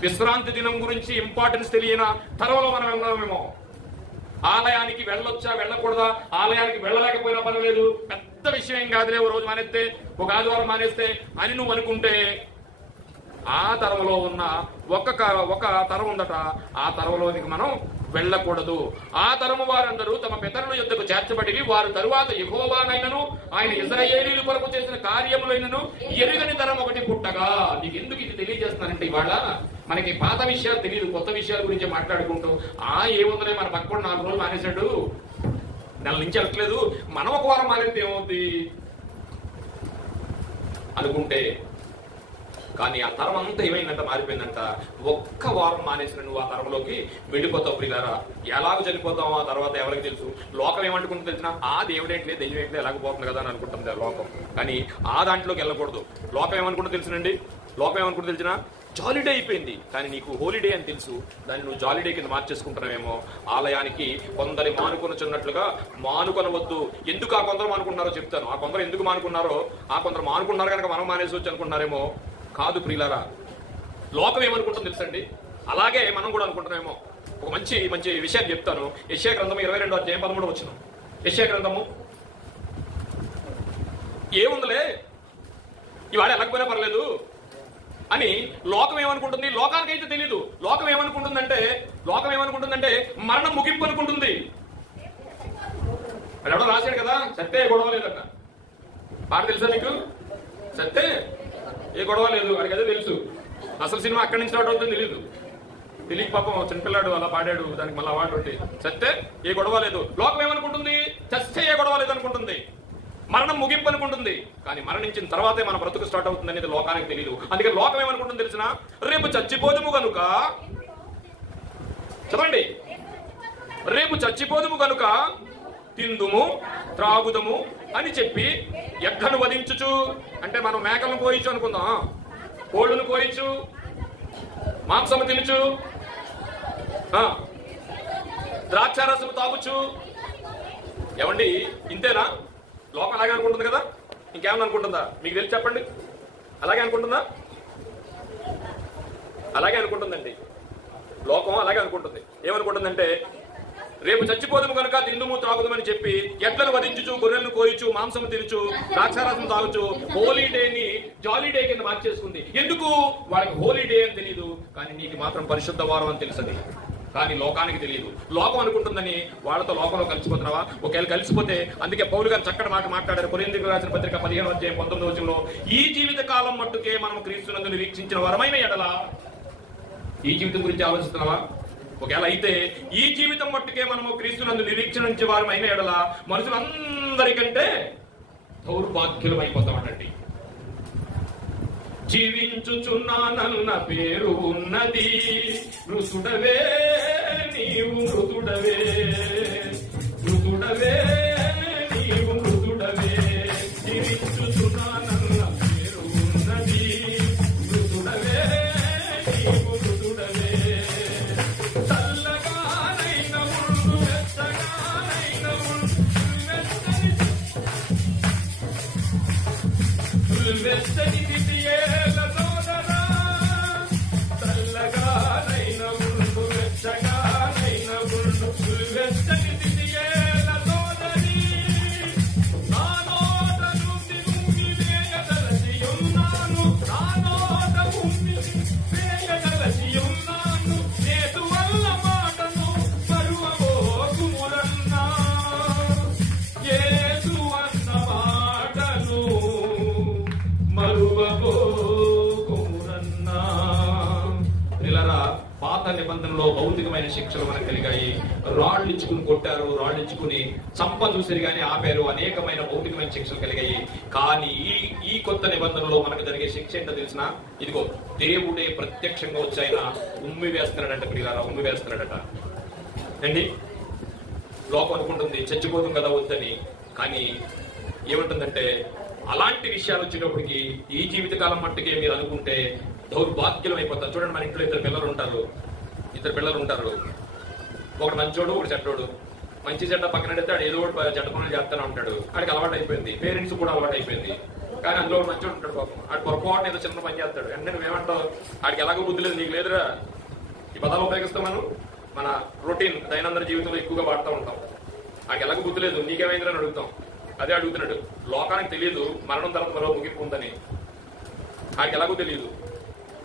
విశ్రాంతి దినం గురించి ఇంపార్టెన్స్ తెలియని తరంలో మనం ఉన్నామేమో. ఆలయానికి వెళ్ళొచ్చా వెళ్ళకూడదా, ఆలయానికి వెళ్ళలేకపోయినా పర్వాలేదు, పెద్ద విషయం ఏం కాదులే, ఓ రోజు మానేస్తే, ఒక ఆదివారం మానేస్తే అని నువ్వు అనుకుంటే, ఆ తరంలో ఉన్న ఒక తరం ఉందట, ఆ తరంలోనికి మనం వెళ్ళకూడదు. ఆ తరము వారందరూ తమ పితరుల యొద్దకు చేర్చబడి వారు తరువాత యెహోవానైనను ఆయన ఇశ్రాయేలీయుల కొరకు చేసిన కార్యములైనను ఎరుగని తరం ఒకటి పుట్టగా. నీకు ఎందుకు ఇది తెలియజేస్తున్నానంటే, ఇవాళ మనకి పాత విషయాలు తెలియదు, కొత్త విషయాల గురించి మాట్లాడుకుంటూ ఏముందలే మన పక్కన 4 రోజులు మానేశాడు, నెల నుంచి వెళ్ళట్లేదు, మనం ఒక వారం మానేస్తే ఏమవుతుంది అనుకుంటే, కానీ ఆ తరం అంతా ఏమైందంట, మారిపోయిందంట. ఒక్క వారం మానేసిన నువ్వు ఆ తరంలోకి వెళ్ళిపోతావు. ప్రియులారా, ఎలాగో చనిపోతావు ఆ తర్వాత ఎవరికి తెలుసు. లోకం ఏమనుకుంటుంది తెలిసిన, ఆ దేవుడేంట్లే దెయ్యం ఏంట్లే ఎలాగపోతుంది కదా అని అనుకుంటుంది లోకం. కానీ ఆ దాంట్లోకి వెళ్ళకూడదు. లోకం ఏమనుకుంటుంది తెలుసునండి, లోకం ఏమనుకుంటుంది తెలిసిన, జాలిడే అయిపోయింది, కానీ నీకు హోలిడే అని తెలుసు, దాన్ని నువ్వు జాలిడే కింద మార్చేసుకుంటున్నావేమో. ఆలయానికి కొందరి మానుకొనొచ్చున్నట్లుగా మానుకొనవద్దు. ఎందుకు ఆ కొందరు మానుకున్నారో చెప్తాను. ఆ కొందరు ఎందుకు మానుకున్నారో, ఆ కొందరు మానుకున్నారు కనుక మనం మానేసొచ్చు అనుకున్నారేమో. కాదు ప్రియులారా, లోకం ఏమనుకుంటుంది తెలుసండి, అలాగే మనం కూడా అనుకుంటున్నామేమో. ఒక మంచి మంచి విషయాన్ని చెప్తాను. యెషయా గ్రంథము 22వ అధ్యాయం 13వ వచనం. యెషయా గ్రంథము, ఏముందిలే ఇవాళ వెళ్ళకపోయినా పర్లేదు అని లోకం ఏమనుకుంటుంది. లోకానికైతే తెలీదు. లోకం ఏమనుకుంటుందంటే మరణం ముగింపు అనుకుంటుంది. అది ఎవడో రాశాడు కదా, సత్తే గొడవ లేదన్న పాట తెలుసా నీకు? సత్తే ఏ గొడవ లేదు, వాడికి అదే తెలుసు. అసలు సినిమా అక్కడి నుంచి స్టార్ట్ అవుతుంది తెలియక పాపం చిన్నపిల్లాడు అలా పాడాడు, దానికి మళ్ళీ అవార్డు ఉంటే. సత్తే ఏ గొడవ లేదు. లోకం ఏమనుకుంటుంది, చస్తే ఏ గొడవ లేదు అనుకుంటుంది, మరణం ముగింపు అనుకుంటుంది. కానీ మరణించిన తర్వాతే మన బ్రతుకు స్టార్ట్ అవుతుంది అనేది లోకానికి తెలియదు. అందుకే లోకం ఏమనుకుంటుంది తెలిసిన, రేపు చచ్చిపోదుము కనుక, చదవండి, రేపు చచ్చిపోదుము కనుక తిందుము త్రాగుదము అని చెప్పి ఎక్కను వధించుచు, అంటే మనం మేకలను కోయించు అనుకుందాం, కోళ్ళను కోయించు, మాంసము తినుచు, ద్రాక్షారసము తాగుచు. ఏమండి, ఇంతేనా? లోకం అలాగే అనుకుంటుంది కదా, ఇంకేమన్నా అనుకుంటుందా? మీకు తెలిసి చెప్పండి. అలాగే అనుకుంటుందా? అలాగే అనుకుంటుందండి. లోకం అలాగే అనుకుంటుంది. ఏమనుకుంటుందంటే, రేపు చచ్చిపోదుము కనుక తిందుము త్రాగుదమని చెప్పి ఎడ్లను వధించుచు, గొర్రెలను కోయించు, మాంసము తినుచు, ద్రాక్షారసం తాగుచు హోలీడేని జాలీడే కింద మార్చేసుకుంది. ఎందుకు? వాళ్ళకి హోలీడే అని తెలియదు, కానీ నీకు మాత్రం పరిశుద్ధ వారం అని తెలుస్తుంది. కానీ లోకానికి తెలియదు. లోకం అనుకుంటుందని వాళ్ళతో లోకంలో కలిసిపోతున్నావా? ఒకవేళ కలిసిపోతే, అందుకే పౌలు గారు చక్కటి మాట మాట్లాడారు. కొరింథీయులకు రాసిన పత్రిక 15వ అధ్యాయం 19వ వచనంలో, ఈ జీవిత కాలం మట్టుకే మనం క్రీస్తునందు నిరీక్షించిన వరమైన ఎడల, ఈ జీవితం గురించి ఆలోచిస్తున్నావా? ఒకవేళ అయితే ఈ జీవితం మట్టుకే మనము క్రీస్తునందు నిరీక్షించే వారమైన ఎడల మనుషులందరికంటే దౌర్భాగ్యులం అయిపోతామనండి. జీవించుచున్నానన్న పేరు ఉన్నది, మృతుడవే నీవు, మృతుడవే మృతుడవే నీవు, మృతుడవే. జీవించుచున్నానన్న పేరు ఉన్నది, మృతుడవే నీవు, మృతుడవే. చల్లగానైన ఉండు, వెచ్చగానైన ఉండు, వెచ్చని తిథియేల సోదరా. చల్లగానైన ఉండు, వెచ్చగానైన ఉండు, వెచ్చని తిథియేల సోదరి. నా నోట నుండి నుండి వేయదలసి ఉన్నాను, నా నోట నుండి వేయదలసి ఉన్నాను. నేతు వల్ల మాటను మరువబోకుమురన్నా, యేసు అన్న మాటను మరువబోకుమురన్నా. పిల్లరా, పాత నిబంధనలో భౌతికమైన శిక్షలు మనకు కలిగాయి. రాళ్ళు ఇచ్చుకుని కొట్టారు, రాళ్ళు ఇచ్చుకుని చంప చూసారు కానీ ఆపారు, అనేకమైన భౌతికమైన శిక్షలు కలిగాయి. కానీ ఈ కొత్త నిబంధనలో మనకు జరిగే శిక్ష ఏంటో తెలిసిన, ఇదిగో దేవుడే ప్రత్యక్షంగా వచ్చి ఆయన ఉమ్మి వేస్తున్నాడంట. పిల్లరా, ఉమ్మి వేస్తున్నాడట అండి. లోకం అనుకుంటుంది చచ్చిపోతుంది కదా వద్దని. కానీ ఏముంటుందంటే అలాంటి విషయాలు వచ్చినప్పటికీ ఈ జీవితకాలం మట్టుకే మీరు అనుకుంటే దౌర్భాగ్యం అయిపోతారు. చూడండి, మన ఇంట్లో ఇద్దరు పిల్లలు ఉంటారు. ఒకడు మంచోడు, ఒకటి చెడ్డోడు. మంచి చెడ్డ పక్కన పెడితే ఆడు ఏదో ఒకటి చెడ్డ పనులు చేస్తూనే ఉంటాడు. ఆడికి అలవాటు అయిపోయింది, పేరెంట్స్ కూడా అలవాటు అయిపోయింది. కానీ అందులో మంచోడు ఉంటాడు పాపం, ఆడు పొరపాటున ఏదో చిన్న పని చేస్తాడు. అంటే నువ్వేమంటావు, ఆడికి ఎలాగో బుద్ధి లేదు, నీకు లేదురా. ఈ పదాలు ఉపయోగిస్తాం మనం మన రొటీన్ దైనందిన జీవితంలో ఎక్కువగా వాడుతూ ఉంటాం. ఆడికి ఎలాగో బుద్ధి లేదు, నీకేమైందని అని అడుగుతాం. అదే అడుగుతున్నాడు. లోకానికి తెలియదు మరణం తర్వాత మరో ముగింపు ఉందని. ఆడికి ఎలాగో తెలియదు.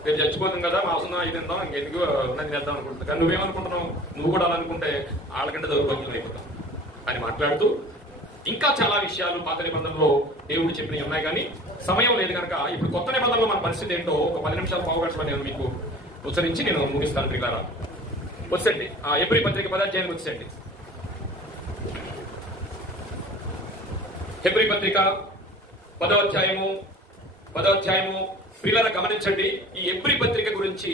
రేపు చచ్చిపోతుంది కదా, మా అవసరం ఇది తిందాం, ఇంకెందుకు ఉన్నది చేద్దాం అనుకుంటుంది. కానీ నువ్వేమనుకుంటున్నావు, నువ్వు కూడా అలా అనుకుంటే వాళ్ళకంటే దౌర్భాగ్యం అయిపోతాం అని మాట్లాడుతూ ఇంకా చాలా విషయాలు పాత నిబంధనలో దేవుడు చెప్పినవి ఉన్నాయి. కానీ సమయం లేదు కనుక ఇప్పుడు కొత్త నిబంధనలో మన పరిస్థితి ఏంటో ఒక 10 నిమిషాలు పావుగంటలో నేను మీకు ఉచ్చరించి నేను ముగిస్తాను. ప్రియులారా, వచ్చండి ఎబ్రీ పత్రిక 10వ అధ్యాయానికి వచ్చండి. ఎబ్రీ పత్రిక 10వ అధ్యాయము ప్రియులారా గమనించండి. ఈ ఎబ్రీ పత్రిక గురించి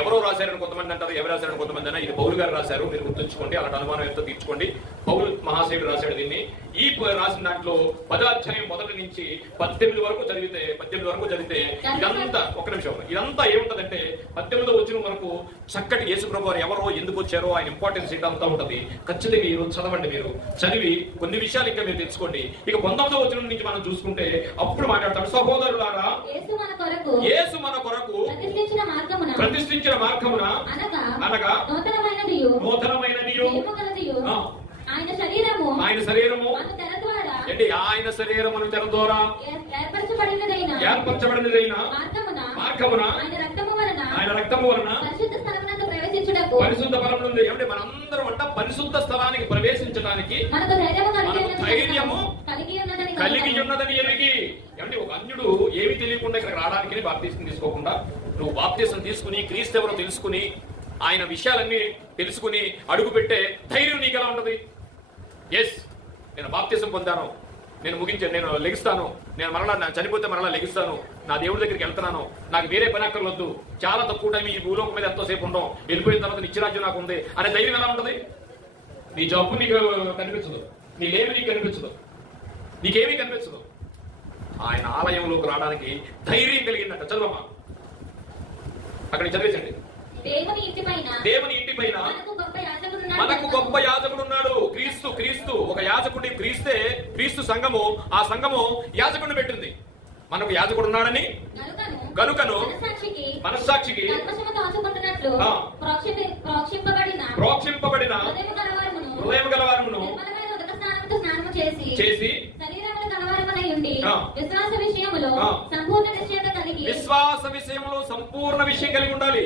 ఎవరో రాశారని కొంతమంది అంటారు, ఎవరు రాశారని కొంతమంది అన్నా. ఇది పౌలు గారు రాశారు, మీరు గుర్తుంచుకోండి. అలాంటి అనుమానం ఎంతో తీర్చుకోండి. పౌలు మహాశయుడు రాశాడు దీన్ని. ఈ రాసిన దాంట్లో 10వ అధ్యాయం మొదటి నుంచి 18 వరకు చదివితే ఇదంతా ఒక్క నిమిషం, ఇదంతా ఏముంటదంటే 18లో వచ్చిన మనకు చక్కటి యేసుప్రభు వారు ఎవరో ఎందుకు వచ్చారో ఆయన ఇంపార్టెన్స్ ఇదంతా ఉంటది. ఖచ్చితంగా ఈ రోజు చదవండి. మీరు చదివి కొన్ని విషయాలు ఇంకా మీరు తెలుసుకోండి. ఇక 19వ వచనం నుంచి మనం చూసుకుంటే అప్పుడు మాట్లాడతాడు, సహోదరులారా యేసు మన కొరకు ప్రతిష్ఠించిన మార్గమున అనగా నూతనమైనదియు ఆయన శరీరము అంటే ఆయన శరీరమును తెర ద్వారా ఏర్పరచబడినదైన మార్గమున ఆయన రక్తము వలన పరిశుద్ధ ఫలం నుండి ఏమంటే మనందరం అంట పరిశుద్ధ స్థలానికి ప్రవేశించడానికి ధైర్యము కలిగి ఉన్నదని ఎరిగి. ఏమంటే ఒక అన్యుడు ఏమి తెలియకుండా ఇక్కడ రావడానికి బాప్తీసం తీసుకోకుండా నువ్వు బాప్తీసం తీసుకుని క్రీస్తు ఎవరో తెలుసుకుని ఆయన విషయాలన్నీ తెలుసుకుని అడుగు పెట్టే ధైర్యం నీకు ఎలా ఉంటది? ఎస్, నేను బాప్తీసం పొందాను, నేను లెగిస్తాను, నేను మరలా చనిపోతే మరలా లెగిస్తాను, నా దేవుడి దగ్గరికి వెళ్తున్నాను, నాకు వేరే పని అక్కర్లొద్దు, చాలా తక్కువ టైం ఈ భూలోకం మీద ఎంతోసేపు ఉండం, వెళ్ళిపోయిన తర్వాత నిత్యరాజ్యం నాకు ఉంది అనే ధైర్యం ఎలా ఉంటది? నీ జబ్బు నీకు కనిపించదు, నీ లేమి నీకు కనిపించదు, నీకేమీ కనిపించదు. ఆయన ఆలయంలోకి రావడానికి ధైర్యం కలిగిందంట. చదువమ్మా, అక్కడ చదివించండి. దేవుని ఇంటి పైన మనకు గొప్ప యాజకుడు ఉన్నాడు. క్రీస్తు ఒక యాజకుడి. క్రీస్తు సంఘము, ఆ సంఘము యాజకుడిని పెట్టింది. మనకు యాజకుడు ఉన్నాడని గనుకను మనస్సాక్షికి ప్రోక్షింపబడిన హృదయం గలవారమును చేసి విశ్వాస విషయంలో సంపూర్ణ విషయం కలిగి ఉండాలి.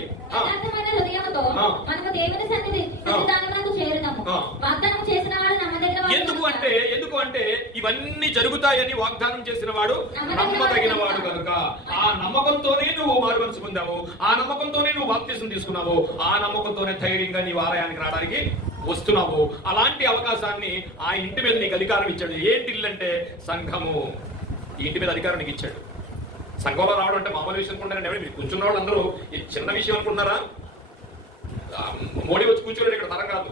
ఎందుకు అంటే ఇవన్నీ జరుగుతాయని వాగ్దానం చేసిన వాడు నమ్మదగిన వాడు కనుక ఆ నమ్మకంతోనే నువ్వు మారుమనసు పొందావు, ఆ నమ్మకంతోనే నువ్వు బాప్తీసం తీసుకున్నావు, ఆ నమ్మకంతోనే ధైర్యంగా నీ ఆలయానికి రావడానికి వస్తున్నావు. అలాంటి అవకాశాన్ని ఆ ఇంటి మీద నీకు అధికారం ఇచ్చాడు. ఏంటి ఇల్లు అంటే సంఘము. ఈ ఇంటి మీద అధికారం నీకు ఇచ్చాడు. సంఘంలో రావడం అంటే మామూలు విషయం అనుకుంటారండి. మీరు కూర్చున్న వాళ్ళు అందరూ చిన్న విషయం అనుకుంటున్నారా? మోడీ వచ్చి కూర్చోలేడు ఇక్కడ, తరం కాదు.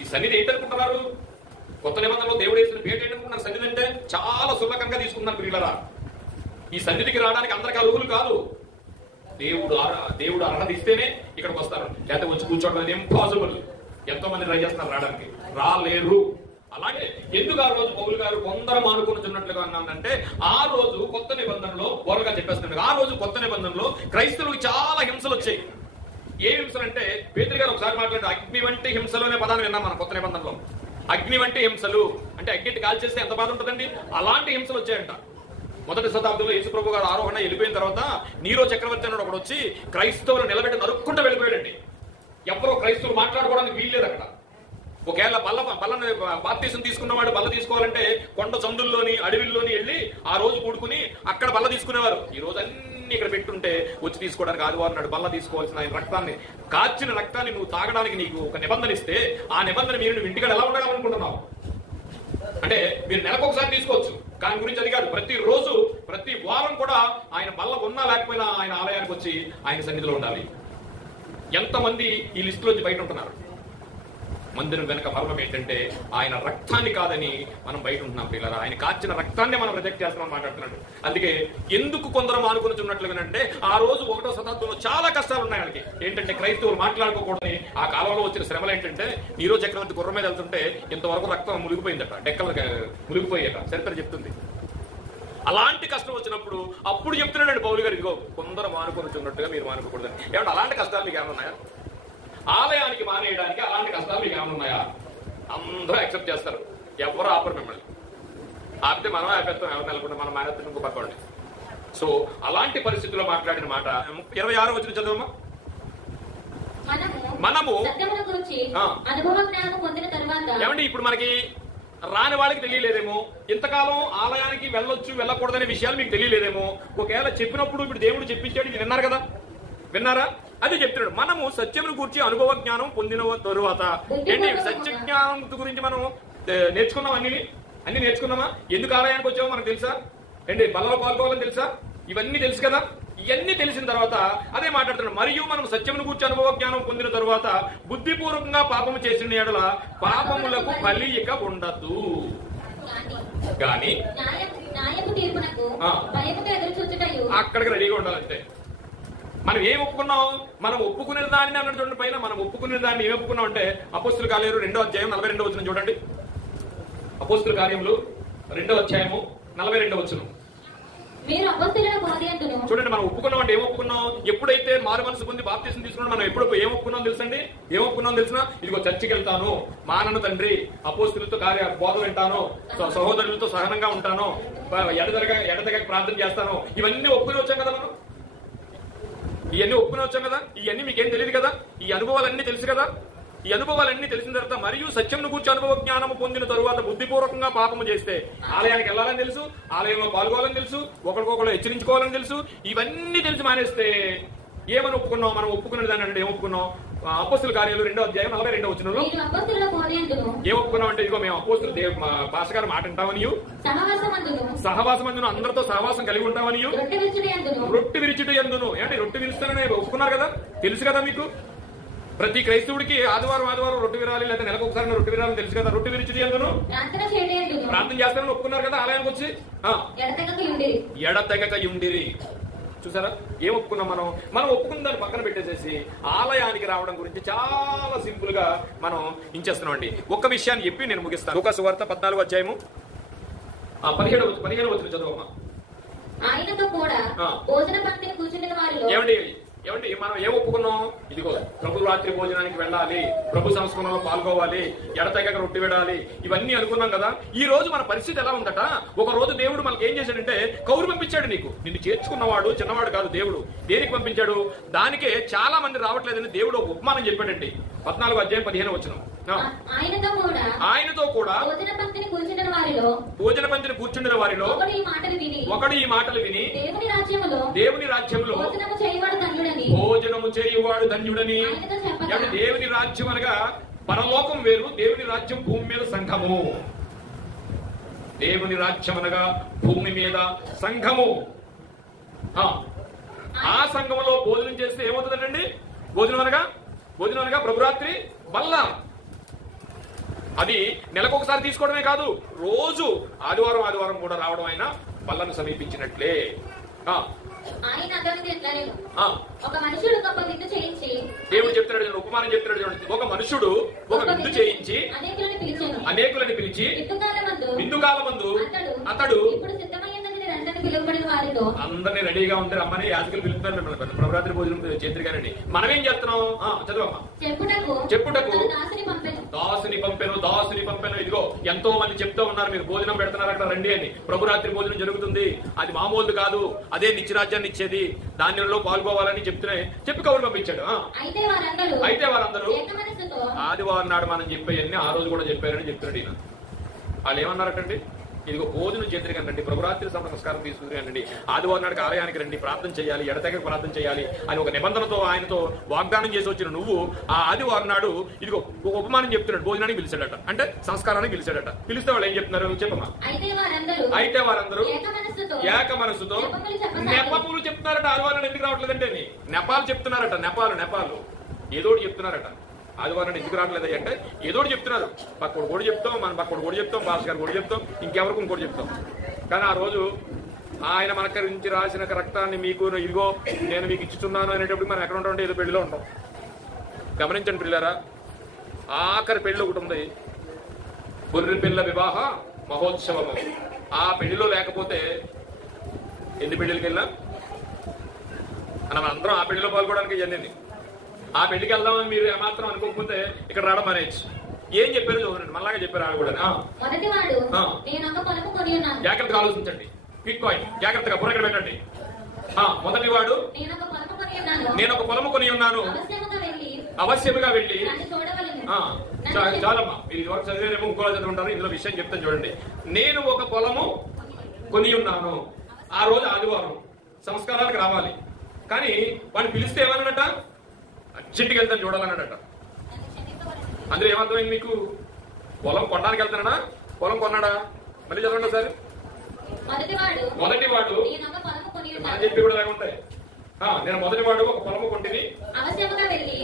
ఈ సన్నిధి ఏంటనుకుంటున్నారు? కొత్త నిబంధనలో దేవుడు వేసిన పేట ఏంటనుకుంటున్నారు? సన్నిధి అంటే చాలా సులభంగా తీసుకున్నారు పిల్లరా. ఈ సన్నిధికి రావడానికి అందరికీ అర్హులు కాదు. దేవుడు అర్హత ఇస్తేనే ఇక్కడికి వస్తారు, లేకపోతే వచ్చి కూర్చోవడం అనేది ఇంపాసిబుల్. ఎంతో మంది ట్రై చేస్తున్నారు రావడానికి, రాలేరు. అలాగే ఎందుకు ఆ రోజు పౌలు గారు కొందరు మానుకుంటున్నట్లుగా అన్నానంటే, ఆ రోజు కొత్త నిబంధనలో బోరగా చెప్పేస్తున్నాడు. ఆ రోజు కొత్త నిబంధనలో క్రైస్తవులకు చాలా హింసలు వచ్చాయి. ఏ హింసలు అంటే పేతురు గారు ఒకసారి మాట్లాడారు, అగ్ని వంటి హింసలు అనే పదాన్ని విన్నాం మనం కొత్త నిబంధనలో. అగ్ని వంటి హింసలు అంటే అగ్గిటి కాల్ చేస్తే ఎంత బాధ ఉంటుందండి, అలాంటి హింసలు వచ్చాయంట. మొదటి శతాబ్దంలో యేసుప్రభు గారు ఆరోహణ వెళ్ళిపోయిన తర్వాత నీరో చక్రవర్తి అన్నాడు ఒకడు వచ్చి క్రైస్తవులు నిలబెట్టి నరుక్కుంటూ వెళ్ళిపోయాడండి. ఎవరో క్రైస్తవులు మాట్లాడుకోవడానికి వీల్లేదు అక్కడ. ఒకవేళ బల్లని బాప్తీసం తీసుకున్నవాడు బల్ల తీసుకోవాలంటే కొండ చందుల్లోని అడవిల్లోని వెళ్ళి ఆ రోజు కూడుకుని అక్కడ బల్ల తీసుకునేవారు. ఈ రోజు అన్ని ఇక్కడ పెట్టుంటే వచ్చి తీసుకోవడానికి ఆదివారం నాడు బల్ల తీసుకోవాల్సిన రక్తాన్ని, కాచిన రక్తాన్ని నువ్వు తాగడానికి నీకు ఒక నిబంధన ఇస్తే, ఆ నిబంధన మీరు నువ్వు ఇంటికాడ ఎలా ఉండాలనుకుంటున్నావు? అంటే మీరు నెలకు ఒకసారి తీసుకోవచ్చు, దాని గురించి అది కాదు. ప్రతిరోజు ప్రతి వారం కూడా ఆయన బల్ల ఉన్నా లేకపోయినా ఆయన ఆలయానికి వచ్చి ఆయన సన్నిధిలో ఉండాలి. ఎంతమంది ఈ లిస్టులోంచి బయట ఉంటున్నారు? మందిరం వెనక మర్మం ఏంటంటే ఆయన రక్తాన్ని కాదని మనం బయట ఉంటున్నాం పిల్లరా. ఆయన కాచిన రక్తాన్ని మనం రిజెక్ట్ చేస్తున్నాం మాట్లాడుతున్నాడు. అందుకే ఎందుకు కొందరు మానుకున్నట్లుగానంటే ఆ రోజు 1వ శతాబ్దంలో చాలా కష్టాలు ఉన్నాయి వాళ్ళకి. ఏంటంటే క్రైస్తవులు మాట్లాడుకోకూడదని ఆ కాలంలో వచ్చిన శ్రమలు ఏంటంటే నీరో చక్రవర్తి గుర్రం మీద వెళ్తుంటే ఇంతవరకు రక్తం మునిగిపోయిందట, డెక్కలు మునిగిపోయేట చరిత్ర చెప్తుంది. అలాంటి కష్టం వచ్చినప్పుడు అప్పుడు చెప్తున్నాడు పౌలు గారు, ఇదిగో కొందరు మానుకొనిచున్నట్టుగా మీరు మానుకోకూడదని. ఏమంటే అలాంటి కష్టాలు మీకు ఏమైనా ఉన్నాయా? ఆలయానికి మానేయడానికి అలాంటి కష్టాలు మీకు ఏమైనా ఉన్నాయా? అందరూ యాక్సెప్ట్ చేస్తారు, ఎవరు ఆపరు మిమ్మల్ని. ఆపితే మనం ఆపేస్తాం, ఎవరు నెలకుండా మనం మానేస్తాం ఇంకో పక్కోండి. సో అలాంటి పరిస్థితుల్లో మాట్లాడిన మాట 26వ వచనం చదవమ్మా. మనము ఏమండి ఇప్పుడు మనకి రాని వాళ్ళకి తెలియలేదేమో, ఇంతకాలం ఆలయానికి వెళ్ళొచ్చు వెళ్ళకూడదనే విషయాలు మీకు తెలియలేదేమో. ఒకవేళ చెప్పినప్పుడు ఇప్పుడు దేవుడు చెప్పించాడు, ఇది విన్నారు కదా, విన్నారా? అదే చెప్తున్నాడు. మనము సత్యమును గురించి అనుభవ జ్ఞానం పొందిన తరువాత ఏంటి సత్య జ్ఞానం గురించి మనం నేర్చుకున్నాం, అన్ని నేర్చుకున్నామా? ఎందుకు ఆలయానికి వచ్చామో మనకు తెలుసా? ఏంటి బలలో పాల్గొవాలని తెలుసా? ఇవన్నీ తెలుసు కదా. ఇవన్నీ తెలిసిన తర్వాత అదే మాట్లాడుతున్నాడు. మరియు మనం సత్యమును గూర్చి అనుభవ జ్ఞానం పొందిన తరువాత బుద్ధిపూర్వకంగా పాపము చేసిన యెడల పాపములకు బలి ఇక ఉండదు. కానీ అక్కడికి రెడీగా ఉండాలంటే మనం ఏం ఒప్పుకున్నాం? మనం ఒప్పుకునే దాన్ని అన్నట్టు చూడండి. పైన మనం ఒప్పుకునే దాన్ని ఏం ఒప్పుకున్నాం అంటే అపోస్తుల కార్యాలు 2వ అధ్యాయం 42వ వచనం చూడండి. అపోస్తుల కార్యములు 2వ అధ్యాయము 42వ వచనం చూడండి. మనం ఒప్పుకున్నాం అంటే ఏం ఒప్పుకున్నాం? ఎప్పుడైతే మారు మనసు పొంది బాప్తిసం తీసుకున్నాం మనం ఎప్పుడు ఏం ఒప్పుకున్నాం తెలుసండి? ఏం ఒప్పుకున్నాం తెలిసిన? ఇదిగో చర్చికి వెళ్తాను, మానను తండ్రి, అపోస్తులతో బోధ వింటాను, సహోదరులతో సహనంగా ఉంటాను, ఎడతెగక ప్రార్థన చేస్తాను. ఇవన్నీ ఒప్పుకుని వచ్చాం కదా మనం. ఇవన్నీ ఒప్పుకుని వచ్చాం కదా. ఇవన్నీ మీకేం తెలియదు కదా. ఈ అనుభవాలన్నీ తెలుసు కదా. ఈ అనుభవాలన్నీ తెలిసిన తర్వాత మరియు సత్యంను గూర్చి అనుభవ జ్ఞానము పొందిన తరువాత బుద్ధిపూర్వకంగా పాపము చేస్తే ఆలయానికి వెళ్ళాలని తెలుసు, ఆలయంలో పాల్గొవాలని తెలుసు, ఒకరికొకరు హెచ్చరించుకోవాలని తెలుసు. ఇవన్నీ తెలిసి మానేస్తే ఏమని ఒప్పుకున్నాం? మనం ఒప్పుకునే దాన్ని అంటే ఏం ఒప్పుకున్నాం? అపోస్తుల కార్యాలు 2వ అధ్యాయం 42వ వచనంలో ఏం ఒప్పుకున్నాం అంటే ఇదిగో మేము అపోస్తులు పాస్టర్ గారు మాట వింటామని, సహవాసమందును అందరితో సహవాసం కలిగి ఉంటామని, రొట్టె విరిచుట యందును. ఏంటి రొట్టె విరుస్తానని ఒప్పుకున్నారు కదా, తెలుసు కదా మీకు. ప్రతి క్రైస్తవుడికి ఆదివారం రొట్టె విరాలి, లేదా నెలకు ఒకసారి రొట్టె విరాలని తెలుసు కదా. రొట్టె విరిచుట యందును ప్రార్థన చేస్తారని ఒప్పుకున్నారు కదా. ఆలయానికి వచ్చి ఎడతెగక యుండిరి. చూసారా ఏం ఒప్పుకున్నాం? మనం ఒప్పుకున్న దాన్ని పక్కన పెట్టేసేసి ఆలయానికి రావడం గురించి చాలా సింపుల్ గా మనం ఇంచేస్తున్నాం అండి. ఒక్క విషయాన్ని చెప్పి నేను ముగిస్తాను. లూకా సువార్త 14వ అధ్యాయము 15వ వచనం చదవమ్మా. ఏమండి మనం ఏం ఒప్పుకున్నాం? ఇదిగో ప్రభు రాత్రి భోజనానికి వెళ్ళాలి, ప్రభు సంస్కరణలో పాల్గొవాలి, ఎడతెగక రొట్టె విడాలి, ఇవన్నీ అనుకున్నాం కదా. ఈ రోజు మన పరిస్థితి ఎలా ఉందట? ఒక రోజు దేవుడు మనకి ఏం చేశాడంటే కౌరు పంపించాడు. నిన్ను చేర్చుకున్నవాడు చిన్నవాడు కాదు. దేవుడు దేనికి పంపించాడు? దానికే చాలా మంది రావట్లేదని దేవుడు ఒక ఉపమానం చెప్పాడండి. 14వ అధ్యాయం 15వ వచనం. ఆయనతో కూడా భోజన పంక్తిని కూర్చుండిన వారిలో ఒకడు ఈ మాటలు విని దేవుని రాజ్యంలో భోజనము చేయువాడు ధన్యుడని. దేవుని రాజ్యం అనగా పరలోకం వేరు, దేవుని రాజ్యం భూమి మీద సంఘము. దేవుని రాజ్యం అనగా భూమి మీద సంఘము. ఆ సంఘంలో భోజనం చేస్తే ఏమవుతుందండి? భోజనం అనగా ప్రభురాత్రి బల్ల. అది నెలకొకసారి తీసుకోవడమే కాదు, రోజు ఆదివారం కూడా రావడం అయినా బల్లను సమీపించినట్లే. దేవుడు చెప్తున్నాడు, ఉపమానం చెప్తున్నాడు చూడండి. ఒక మనుషుడు ఒక విందు చేయించి అనేకులని పిలిచి విందుకాలమందు అతడు అందరినీ రెడీగా ఉంటారు అమ్మని యాజకులు పిలుపుతున్నారు ప్రభురాత్రి భోజనం చేతులు కానండి. మనం ఏం చేస్తున్నాం? చదవమ్మా. చెప్పుటకు దాసుని పంపెను. ఇదిగో ఎంతో మంది చెప్తూ ఉన్నారు, మీరు భోజనం పెడుతున్నారు అక్కడ రండి అని. ప్రభురాత్రి భోజనం జరుగుతుంది, అది మామూలు కాదు, అదే నిత్యరాజ్యాన్ని ఇచ్చేది, దానిలో పాల్గొవాలని చెప్పి కబురు పంపించాడు. అయితే వారందరూ ఆదివారం నాడు మనం చెప్పేయన్ని ఆ రోజు కూడా చెప్పారని చెప్తున్నాడు ఈయన. వాళ్ళు ఏమన్నారటండి? ఇదిగో భోజనం చేతులు రండి, ప్రభురాత్రి నమస్కారం తీసుకుని రండి, ఆదివారం నాటికి ఆలయానికి రండి, ప్రార్థన చేయాలి, ఎడతెగక ప్రార్థన చేయాలి అని ఒక నిబంధనతో ఆయనతో వాగ్దానం చేసి వచ్చిన నువ్వు ఆ ఆదివారం నాడు ఇదిగో ఒక ఉపమానం చెప్తున్నాడు, భోజనానికి పిలిచాడట, అంటే సంస్కారానికి పిలిచాడట. పిలిస్తే వాళ్ళు ఏం చెప్తున్నారు చెప్పమ్మా? అయితే వారందరూ ఏక మనసుతో నెపములు చెప్తున్నారట. ఆదివారం ఎందుకు రావట్లేదంటే నెపాలు చెప్తున్నారట. నెపాలు ఏదో చెప్తున్నారట. ఆదివారం ఎందుకు రావట్లేదు అంటే ఏదో చెప్తున్నారు. పక్కడు కూడా చెప్తాం, మన పక్కడు కూడా చెప్తాం, భాస్ గారు కూడా చెప్తాం, ఇంకెవరికి ఇంకోటి చెప్తాం. కానీ ఆ రోజు ఆయన మన గురించి రాసిన రక్తాన్ని మీకు ఇదిగో నేను మీకు ఇచ్చుతున్నాను అనేటప్పుడు మనం ఎక్కడ ఉంటాం? ఏదో పెళ్లిలో ఉంటాం. గమనించండి పిల్లరా, ఆఖరి పెళ్లి ఒకటి ఉంది, గొర్రె పిల్ల వివాహ మహోత్సవము. ఆ పెళ్లిలో లేకపోతే ఎన్ని పెళ్లికి వెళ్ళాం మనం అందరం ఆ పెళ్లిలో పాల్గొనడానికి ఇవన్నీ. ఆ పెళ్లికి వెళ్దామని మీరు ఏమాత్రం అనుకోకపోతే ఇక్కడ రావడం అనేసి ఏం చెప్పారు చూడండి, మళ్ళాగా చెప్పారు ఆవిడ కూడా. జాగ్రత్తగా ఆలోచించండి, క్విక్ పాయింట్, జాగ్రత్తగా బుర్ర ఇక్కడ పెట్టండి. మొదటి వాడు నేను ఒక పొలము కొని ఉన్నాను, అవశ్యముగా వెళ్ళి. చాలమ్మా, మీరు ఇదివరకు చదివేరేమో ఇంకోలా చదువుంటారు, ఇందులో విషయం చెప్తాను చూడండి. నేను ఒక పొలము కొని ఉన్నాను. ఆ రోజు ఆదివారం సంస్కారాలకు రావాలి, కానీ వాడిని పిలిస్తే ఏమన్నాడట? అర్జెంట్కి వెళ్తాను చూడాలన్నాడట. అందులో ఏమర్థమైంది మీకు? పొలం కొనడానికి వెళ్తాడా, పొలం కొన్నాడా? మళ్ళీ చదవండి సార్. మొదటి వాడు మనం చెప్పి కూడా ఉంటాయి. నేను మొదటి వాడు ఒక పొలము కొంటిని,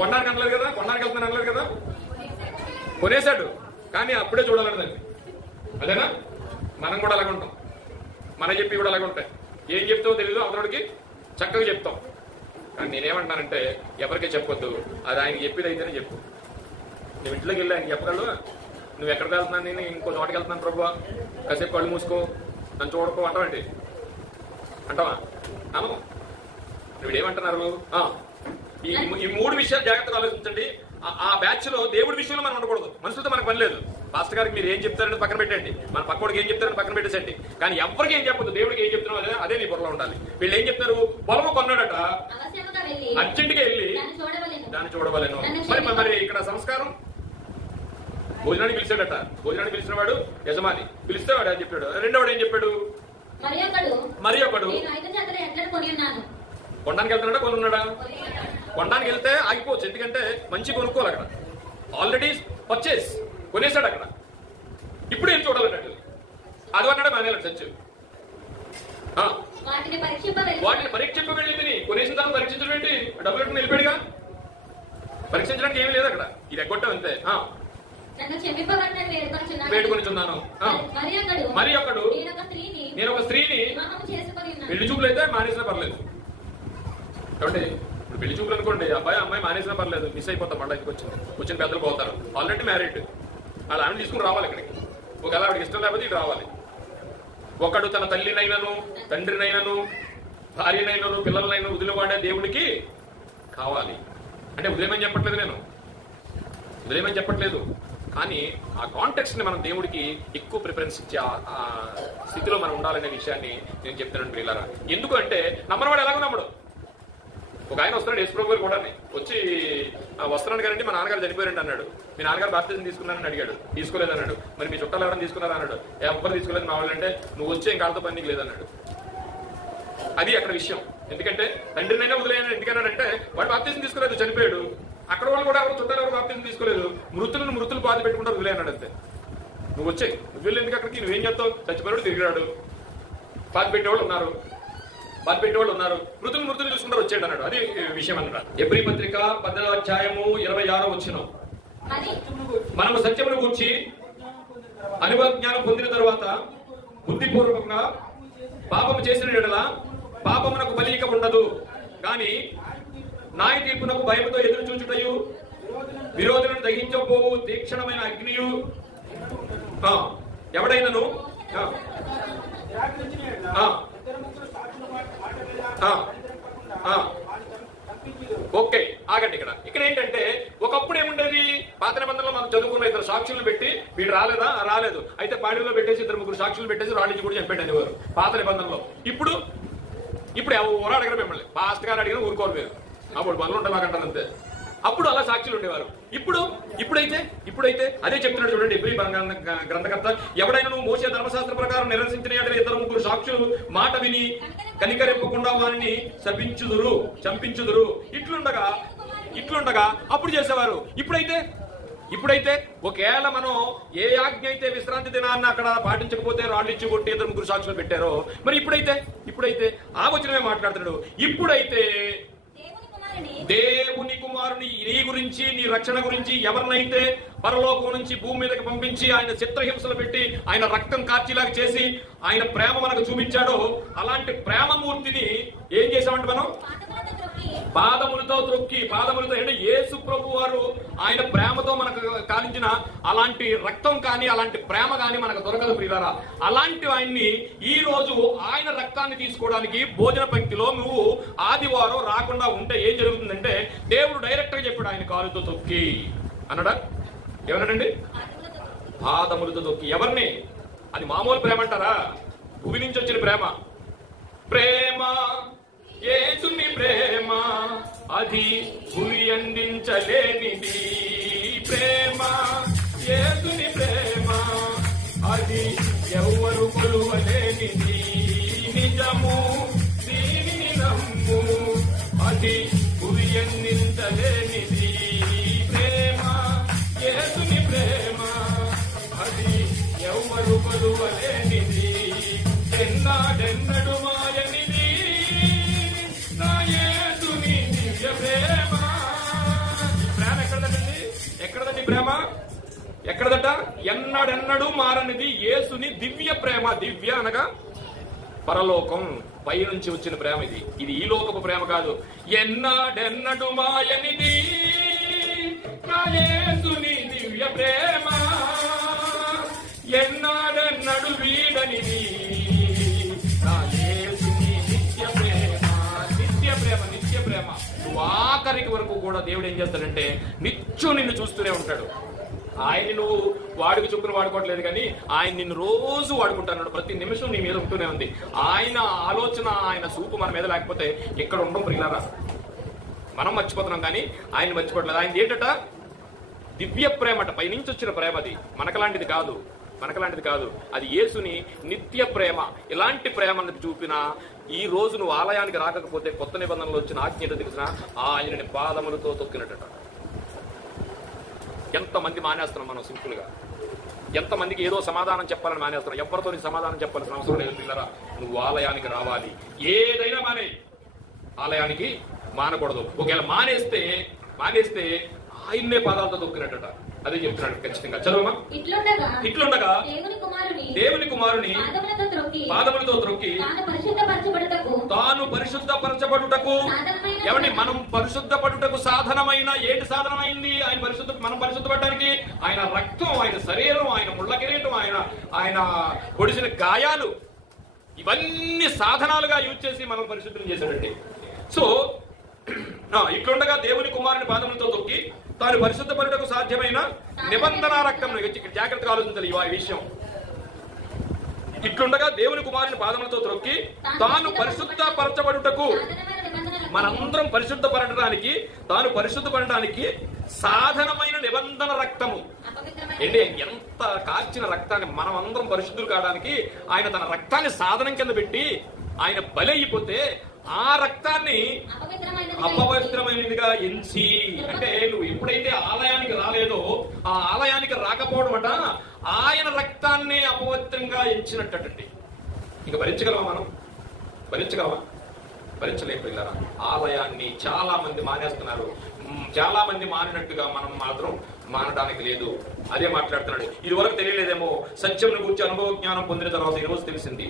కొనడానికి అనలేదు కదా, కొనడానికి వెళ్తాను అనలేదు కదా, కొనేశాడు. కానీ అప్పుడే చూడాలన్నదండి. అదేనా? మనం కూడా అలాగ ఉంటాం, మన చెప్పి కూడా అలాగే ఉంటాయి. ఏం చెప్తావో తెలీదు, అవతలకి చక్కగా చెప్తాం. కానీ నేనేమంటానంటే ఎవరికి చెప్పొద్దు, అది ఆయనకి చెప్పేది అయితేనే చెప్పు. నువ్వు ఇంట్లోకి వెళ్ళి ఆయన చెప్పగలవు, నువ్వు ఎక్కడికి వెళ్తున్నాను, నేను ఇంకో చోటకి వెళ్తున్నాను ప్రభువా, కాసేపు కళ్ళు మూసుకో, నన్ను చూడకో అంటావండి, అంటావా? అను. నువ్వు ఏమంటున్నారు? ఈ మూడు విషయాలు జాగ్రత్తగా ఆలోచించండి. ఆ బ్యాచ్ లో దేవుడి విషయంలో మనం ఉండకూడదు, మనుషులతో మనకు పని లేదు. పాస్టర్ గారికి మీరు ఏం చెప్తారని పక్కన పెట్టండి, మన పక్కోడికి ఏం చెప్తారని పక్కన పెట్టేసండి. కానీ ఎవరికి ఏం చెప్పదు, దేవుడికి ఏం చెప్తున్నావు అదే నీ బుర్రలో ఉండాలి. వీళ్ళు ఏం చెప్తారు? పొలము కొన్నాడట, అర్జెంట్గా వెళ్ళి దాన్ని చూడవలేను. మరి ఇక్కడ సంస్కారం, భోజనానికి పిలిచాడట, భోజనానికి పిలిచిన వాడు యజమాని, పిలిస్తే వాడు అని చెప్పాడు. రెండో వాడు ఏం చెప్పాడు? మరి ఒకడు కొనడానికి వెళ్తున్నాడా, కొనున్నాడా? కొనడానికి వెళ్తే ఆగిపోవచ్చు, ఎందుకంటే మంచి కొనుక్కోవాలి అక్కడ, ఆల్రెడీ పర్చేస్ కొనేసాడు అక్కడ. ఇప్పుడు ఏం చూడాలన్నట్టు అది అన్నాడు మానేయాలి చచ్చు. వాటిని పరీక్షింప వెళ్ళింది, కొనేసిన తర్వాత పరీక్షించడం ఏంటి? డబ్బులు పెట్టుకుని వెళ్ళిపోయాడుగా, పరీక్షించడానికి ఏమి లేదు అక్కడ, ఇది ఎగ్గొట్టం అంతే. వేడుకొనిచున్నాను. మరి ఒకడు నేను ఒక స్త్రీని, పెళ్లి చూపులు అయితే మానేసినా పర్లేదు. కాబట్టి ఇప్పుడు పెళ్లి చూపులు అనుకోండి, అబ్బాయి అమ్మాయి మానేసినా పర్లేదు, మిస్ అయిపోతాం. మళ్ళీ ఇంటికి వచ్చిన పెద్దలు పోతారు, ఆల్రెడీ మ్యారీడ్, వాళ్ళ ఆమె తీసుకుని రావాలి ఇక్కడికి. ఒకవేళ ఆవిడకి ఇష్టం లేకపోతే ఇటు రావాలి. ఒకడు తన తల్లినైనను తండ్రినైనను భార్యనైనను పిల్లలనైనా వదిలివాడే దేవుడికి కావాలి. అంటే వదిలేమని చెప్పట్లేదు, నేను వదిలేమని చెప్పట్లేదు, కానీ ఆ కాంటెక్స్ట్ ని మనం దేవుడికి ఎక్కువ ప్రిఫరెన్స్ ఇచ్చే ఆ స్థితిలో మనం ఉండాలనే విషయాన్ని నేను చెప్తున్నాను ప్రియులారా. ఎందుకు అంటే నమ్మనవాడు ఎలాగో నమ్మడు. ఒక ఆయన వస్తున్నాడు, యేసుప్రభు గారు కూడా వచ్చి వస్తున్నాడు కదండి, మా నాన్నగారు చనిపోయారండి అన్నాడు. మీ నాన్నగారు బాప్తిజం తీసుకున్నారని అడిగాడు, తీసుకోలేదు అన్నాడు. మరి మీ చుట్టాలు ఎవరైనా తీసుకున్నారా అన్నాడు. ఎవరు తీసుకోలేదు మా వాళ్ళు అంటే, నువ్వు వచ్చే ఇంకాళ్ళతో పని నీకు లేదన్నాడు. అది అక్కడ విషయం. ఎందుకంటే తండ్రినైనా వదిలేయని ఎందుకన్నాడంటే వాడు బాప్తిజం తీసుకోలేదు, చనిపోయాడు. అక్కడ వాళ్ళు కూడా ఎవరు చుట్టాలు ఎవరు బాప్తిజం తీసుకోలేదు, మృతులు బాధ పెట్టుకుంటారు, వదిలేయన్నాడు అంతే. నువ్వు వచ్చే, నువ్వు వెళ్ళి ఎందుకు అక్కడికి, నువ్వేం చేస్తావు? చచ్చిపోయాడు, తిరిగాడు. బాధ పెట్టేవాళ్ళు ఉన్నారు, మృతులు చూసుకుంటారు, వచ్చాడు అన్నాడు. అది విషయం అన్నాడు. ఎబ్రీ పత్రిక 10వ అధ్యాయము 26వ వచనం. మనము సత్యమును గురించి అనుభవ జ్ఞానం పొందిన తరువాత బుద్ధిపూర్వకంగా పాపము చేసిన యెడల పాపమునకు బలి ఇక ఉండదు, కానీ న్యాయ తీర్పునకు భయముతో ఎదురు చూచుటయు విరోధులను దహించబోవు తీక్షణమైన అగ్నియు ఎవడైనను ఓకే ఆగండి. ఇక్కడ ఏంటంటే ఒకప్పుడు ఏముండేది, పాత నిబంధనలో మనం చదువుకున్న 2 సాక్షులను పెట్టి వీడు రాలేదు అయితే పాడిలో పెట్టేసి 2-3 సాక్షులు పెట్టేసి రాణించి కూడా చెప్పాడు అనేవారు పాత నిబంధనలో. ఇప్పుడు ఎవరు అడగరు మిమ్మల్ని, పాస్ట్ గారు అడిగిన ఊరుకోరు మీరు, అప్పుడు పనులు ఉంటాయి మాకంటారు అంతే. అప్పుడు అలా సాక్షులు ఉండేవారు. ఇప్పుడైతే అదే చెప్తున్నాడు చూడండి ఎబ్రీ గ్రంథకర్త. ఎవడైనా నువ్వు మోసే ధర్మశాస్త్ర ప్రకారం నిరసించిన 2-3 సాక్షులు మాట విని కనికరింపకుండా వారిని చంపించుదురు. ఇట్లుండగా అప్పుడు చేసేవారు. ఇప్పుడైతే ఒకవేళ మనం ఏ ఆజ్ఞ అయితే విశ్రాంతి దినాన్ని అక్కడ పాటించకపోతే రాళ్ళు ఇచ్చి కొట్టి 2-3 సాక్షులు పెట్టారో, మరి ఇప్పుడైతే ఆ వచనమే మాట్లాడుతున్నాడు. ఇప్పుడైతే దేవుని కుమారుని నీ గురించి, నీ రక్షణ గురించి ఎవరినైతే పరలోకం నుంచి భూమి మీదకి పంపించి ఆయన చిత్రహింసలు పెట్టి ఆయన రక్తం కార్చిలాగా చేసి ఆయన ప్రేమ మనకు చూపించాడో అలాంటి ప్రేమమూర్తిని ఏం చేశామంటే మనం పాదములతో త్రొక్కి, పాదములతో అంటే యేసు ప్రభు వారు ఆయన ప్రేమతో మనకు కాలించిన అలాంటి రక్తం కానీ అలాంటి ప్రేమ కానీ మనకు దొరకదు ప్రియులారా. అలాంటి ఆయన్ని ఈ రోజు ఆయన రక్తాన్ని తీసుకోవడానికి భోజన పంక్తిలో నువ్వు ఆదివారం రాకుండా ఉంటే ఏం జరుగుతుందంటే దేవుడు డైరెక్ట్ గా చెప్పాడు ఆయన కాలుతో తొక్కి అన్నాడా? ఏమన్నాడండి? పాదములతో తొక్కి. ఎవరిని? అది మామూలు ప్రేమ అంటారా? భూమి నుంచి వచ్చిన ప్రేమ. ప్రేమ యేసుని ప్రేమ అది భూమి అందించలేనిది. ప్రేమ యేసుని ప్రేమ అది ఎవరు కొలువలేనిది. నిజము దీనిని నమ్ము అది భూమి అందించలేనిది. ప్రేమ యేసుని ప్రేమ అది ఎవరు కొలువలేనిది. ఎన్నాడెన్నడు మాయనిది నా యేసుని దివ్య ప్రేమ. ప్రేమ ఎక్కడదండి? ఎక్కడదండి ప్రేమ? ఎక్కడదట? ఎన్నడెన్నడూ మారనిది యేసుని దివ్య ప్రేమ. దివ్య అనగా పరలోకం పై నుంచి వచ్చిన ప్రేమ. ఇది ఇది ఈ లోకపు ప్రేమ కాదు. ఎన్నడెన్నడు మాయనిది నా యేసుని దివ్య ప్రేమ, ఎన్నడెన్నడు వీడనిది నా యేసుని నిత్య ప్రేమ. నిత్య ప్రేమ, నిత్య ప్రేమ. నువ్వు ఆఖరికి వరకు కూడా దేవుడు ఏం చేస్తాడంటే నిత్యం నిన్ను చూస్తూనే ఉంటాడు. ఆయన్ని నువ్వు వాడికి చొప్పున వాడుకోవట్లేదు కానీ ఆయన నిన్ను రోజు వాడుకుంటున్నాడు. ప్రతి నిమిషం నీ మీద ఉంటూనే ఉంది. ఆయన ఆలోచన, ఆయన చూపు మన మీద లేకపోతే ఎక్కడ ఉండడం ప్రియులారా. మనం మర్చిపోతున్నాం కానీ ఆయన మర్చిపోవట్లేదు. ఆయన ఏంటట? దివ్య ప్రేమట, పైనుంచి వచ్చిన ప్రేమ. అది మనకలాంటిది కాదు, మనకలాంటిది కాదు. అది యేసుని నిత్య ప్రేమ. ఇలాంటి ప్రేమను చూపిన ఈ రోజు నువ్వు ఆలయానికి రాకపోతే కొత్త నిబంధనలు వచ్చిన ఆజ్ఞ తెలిసిన ఆయనని పాదములతో తొక్కినట్ట. ఎంతమంది మానేస్తున్నాం మనం సింపుల్ గా. ఎంతమందికి ఏదో సమాధానం చెప్పాలని మానేస్తున్నాం. ఎవరితో సమాధానం చెప్పాల్సిన అవసరం లేదు పిల్లరా. నువ్వు ఆలయానికి రావాలి. ఏదైనా మానే, ఆలయానికి మానకూడదు. ఒకవేళ మానేస్తే ఆయన్నే పాదాలతో తొక్కినట్ట. అదే చెప్తున్నాడు ఖచ్చితంగా. చదువమ్మా. ఇట్లుండగా దేవుని కుమారుని పాదములతో త్రొక్కి తాను పరిశుద్ధపరచబడుటకు. ఏమండి? మనం పరిశుద్ధపడుటకు సాధనమైన ఏంటి సాధనమైంది? మనం పరిశుద్ధపడడానికి ఆయన రక్తం, ఆయన శరీరం, ఆయన ముళ్ళ కిరీటం, ఆయన పొడిసిన గాయాలు, ఇవన్నీ సాధనాలుగా యూజ్ చేసి మనం పరిశుద్ధం చేశాడండి. సో ఇట్లుండగా దేవుని కుమారుని పాదములతో తొక్కి తాను పరిశుద్ధపడుటకు సాధ్యమైన నిబంధన రక్తం. జాగ్రత్తగా ఆలోచించాలి ఈ విషయం. ఇట్లుండగా దేవుని కుమారుని పాదములతో త్రొక్కి తాను పరిశుద్ధపరచబడుటకు, మనందరం పరిశుద్ధపడటానికి, తాను పరిశుద్ధపడటానికి సాధనమైన నిబంధన రక్తము. ఏంటి? ఎంత కార్చిన రక్తాన్ని మనం అందరం పరిశుద్ధులు కావడానికి ఆయన తన రక్తాన్ని సాధనం కింద పెట్టి ఆయన బలి అయిపోతే ఆ రక్తాన్ని అపవిత్రమైనదిగా ఎంచి, అంటే నువ్వు ఎప్పుడైతే ఆలయానికి రాలేదో ఆ ఆలయానికి రాకపోవడం అట ఆయన రక్తాన్ని అపవిత్రంగా ఎంచినట్టండి. ఇక భరించగలమా మనం? భరించగలమా? భరించలేం పిల్లరా. ఆలయాన్ని చాలా మంది మానేస్తున్నారు. చాలా మంది మానినట్టుగా మనం మాత్రం మానడానికి లేదు. అదే మాట్లాడుతున్నాడు. ఇది వరకు తెలియలేదేమో. సత్యం గురించి అనుభవ జ్ఞానం పొందిన తర్వాత ఈ రోజు తెలిసింది.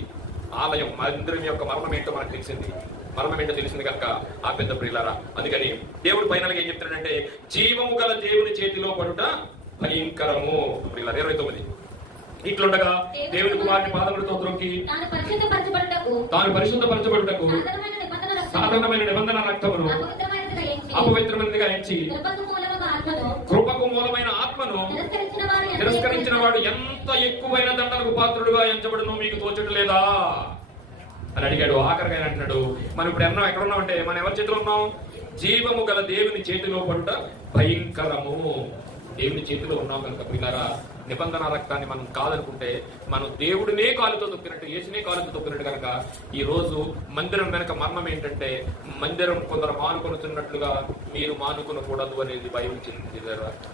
ఆలయం మందిరం యొక్క మర్మం ఏంటో మనకు తెలిసింది. మర్మం ఏంటో తెలిసింది కనుక ఆ పెద్ద ప్రియులారా. అందుకని దేవుడు ఫైనల్ గా ఏం చెప్తున్నాడంటే జీవము గల దేవుని చేతిలో పడుట భయంకరము. ప్రియులారా 29. ఇట్లుండగా దేవుని కుమారుని పాదములతో త్రొక్కి తాను పరిశుద్ధపరచబడుటకు సాధారణమైన నిబంధన రక్తమును అపవిత్రమైనదిగా ఎంచి కృపకు మూలమైన ఆత్మను తిరస్కరించిన వాడు ఎంత ఎక్కువైన దండలకు పాత్రుడుగా ఎంచబడును మీకు తోచడం లేదా అని అడిగాడు. ఆఖరిగా అంటున్నాడు, మనం ఇప్పుడు ఎక్కడున్నాం అంటే మనం ఎవరి చేతిలో ఉన్నాం? జీవము గల దేవుని చేతిలో పడుట భయంకరము. దేవుని చేతిలో ఉన్నాం కనుక ప్రియులారా, నిబంధన రక్తాన్ని మనం కాదనుకుంటే మనం దేవుడినే కాలుతో తొక్కినట్టు, యేసునే కాలుతో తొక్కినట్టు కనుక ఈ రోజు మందిరం వెనక మర్మం ఏంటంటే మందిరం కొందరు మానుకొనుతున్నట్లుగా మీరు మానుకొనకూడదు అనేది బైబిల్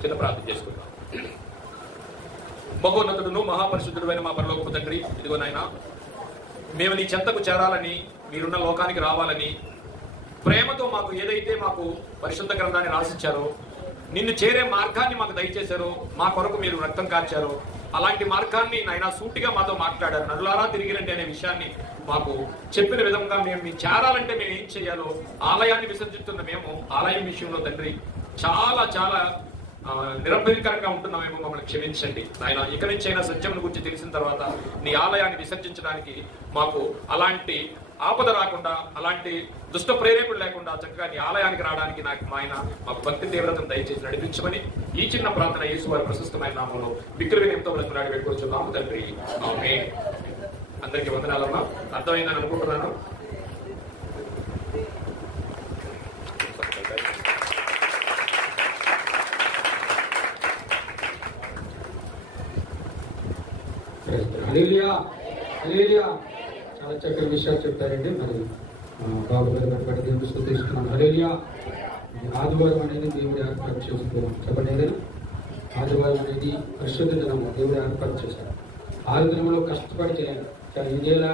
చిన్న ప్రార్థన చేసుకుంటాం. మహోన్నతుడును మహాపరిశుద్ధుడైన మా పరలోకపు తండ్రి, ఇదిగో నాయన, మేము నీ చెంతకు చేరాలని, మీరున్న లోకానికి రావాలని ప్రేమతో మాకు ఏదైతే మాకు పరిశుద్ధ గ్రంథాన్ని రాసిచ్చారో, నిన్ను చేరే మార్గాన్ని మాకు దయచేశారో, మా కొరకు మీరు రక్తం కార్చారో, అలాంటి మార్గాన్ని నాయన సూటిగా మాతో మాట్లాడారు. నరులారా తిరిగిరండి అనే విషయాన్ని మాకు చెప్పిన విధంగా మేము చేరాలంటే మేము ఏం చేయాలో, ఆలయాన్ని విసర్జిస్తున్న మేము ఆలయం విషయంలో తండ్రి చాలా చాలా నిరభ్యంకరంగా ఉంటున్నామేమో, మమ్మల్ని క్షమించండి నాయన. ఇక నుంచి అయినా సత్యమును గురించి తెలిసిన తర్వాత నీ ఆలయాన్ని విసర్జించడానికి మాకు అలాంటి ఆపద రాకుండా, అలాంటి దుష్ట ప్రేరేపణ లేకుండా చక్కగా నీ ఆలయానికి రావడానికి ఆయన మాకు భక్తి తీవ్రతను దయచేసి నడిపించమని ఈ చిన్న ప్రార్థన యేసు వారి ప్రశస్తమైన నామంలో విక్రవినయంతో బ్రతుకులాడి పెట్టుకోవచ్చు తండ్రి, ఆమేన్. అందరికీ వందనాలమ్మా. అర్థమైందని అనుకుంటున్నాను. చాలా చక్కని విషయాలు చెప్పారండి. మరి బాబు గారు బట్టి దేవుడు స్తుతిస్తున్నాను. హల్లెలూయా. ఆదివారం అనేది దేవుడి ఏర్పాటు చేసుకోవడం చెప్పండి. ఏదైనా ఆదివారం అనేది పరిశుద్ధ దినము దేవుడు ఏర్పాటు చేశారు. 6 దినములో కష్టపడి చేయాలి. ఏం చేయాలా?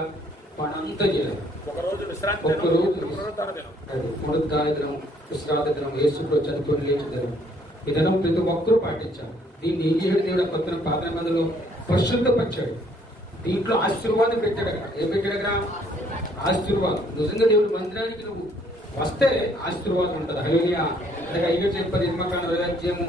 పనంతా చేయాలి. ఒక్కరోజు పునరుద్ధాన దినం, విశ్రాంతి దినం, యేసు చనిపోయిన లేచి దినం. ఈ దినం ప్రతి ఒక్కరూ పాటించాలి. దీన్ని ఏం చేయాడు? దేవుడు కొత్త పాత మందులో పరిశుద్ధపరిచాడు. దీంట్లో ఆశీర్వాదం పెట్టాడు. ఏం పెట్టాడగా? ఆశీర్వాదం. నిజంగా దేవుడు మందిరానికి నువ్వు వస్తే ఆశీర్వాదం ఉంటుంది. హల్లెలూయా. అలాగే 5 చెప్పారు నిర్మకాండ 20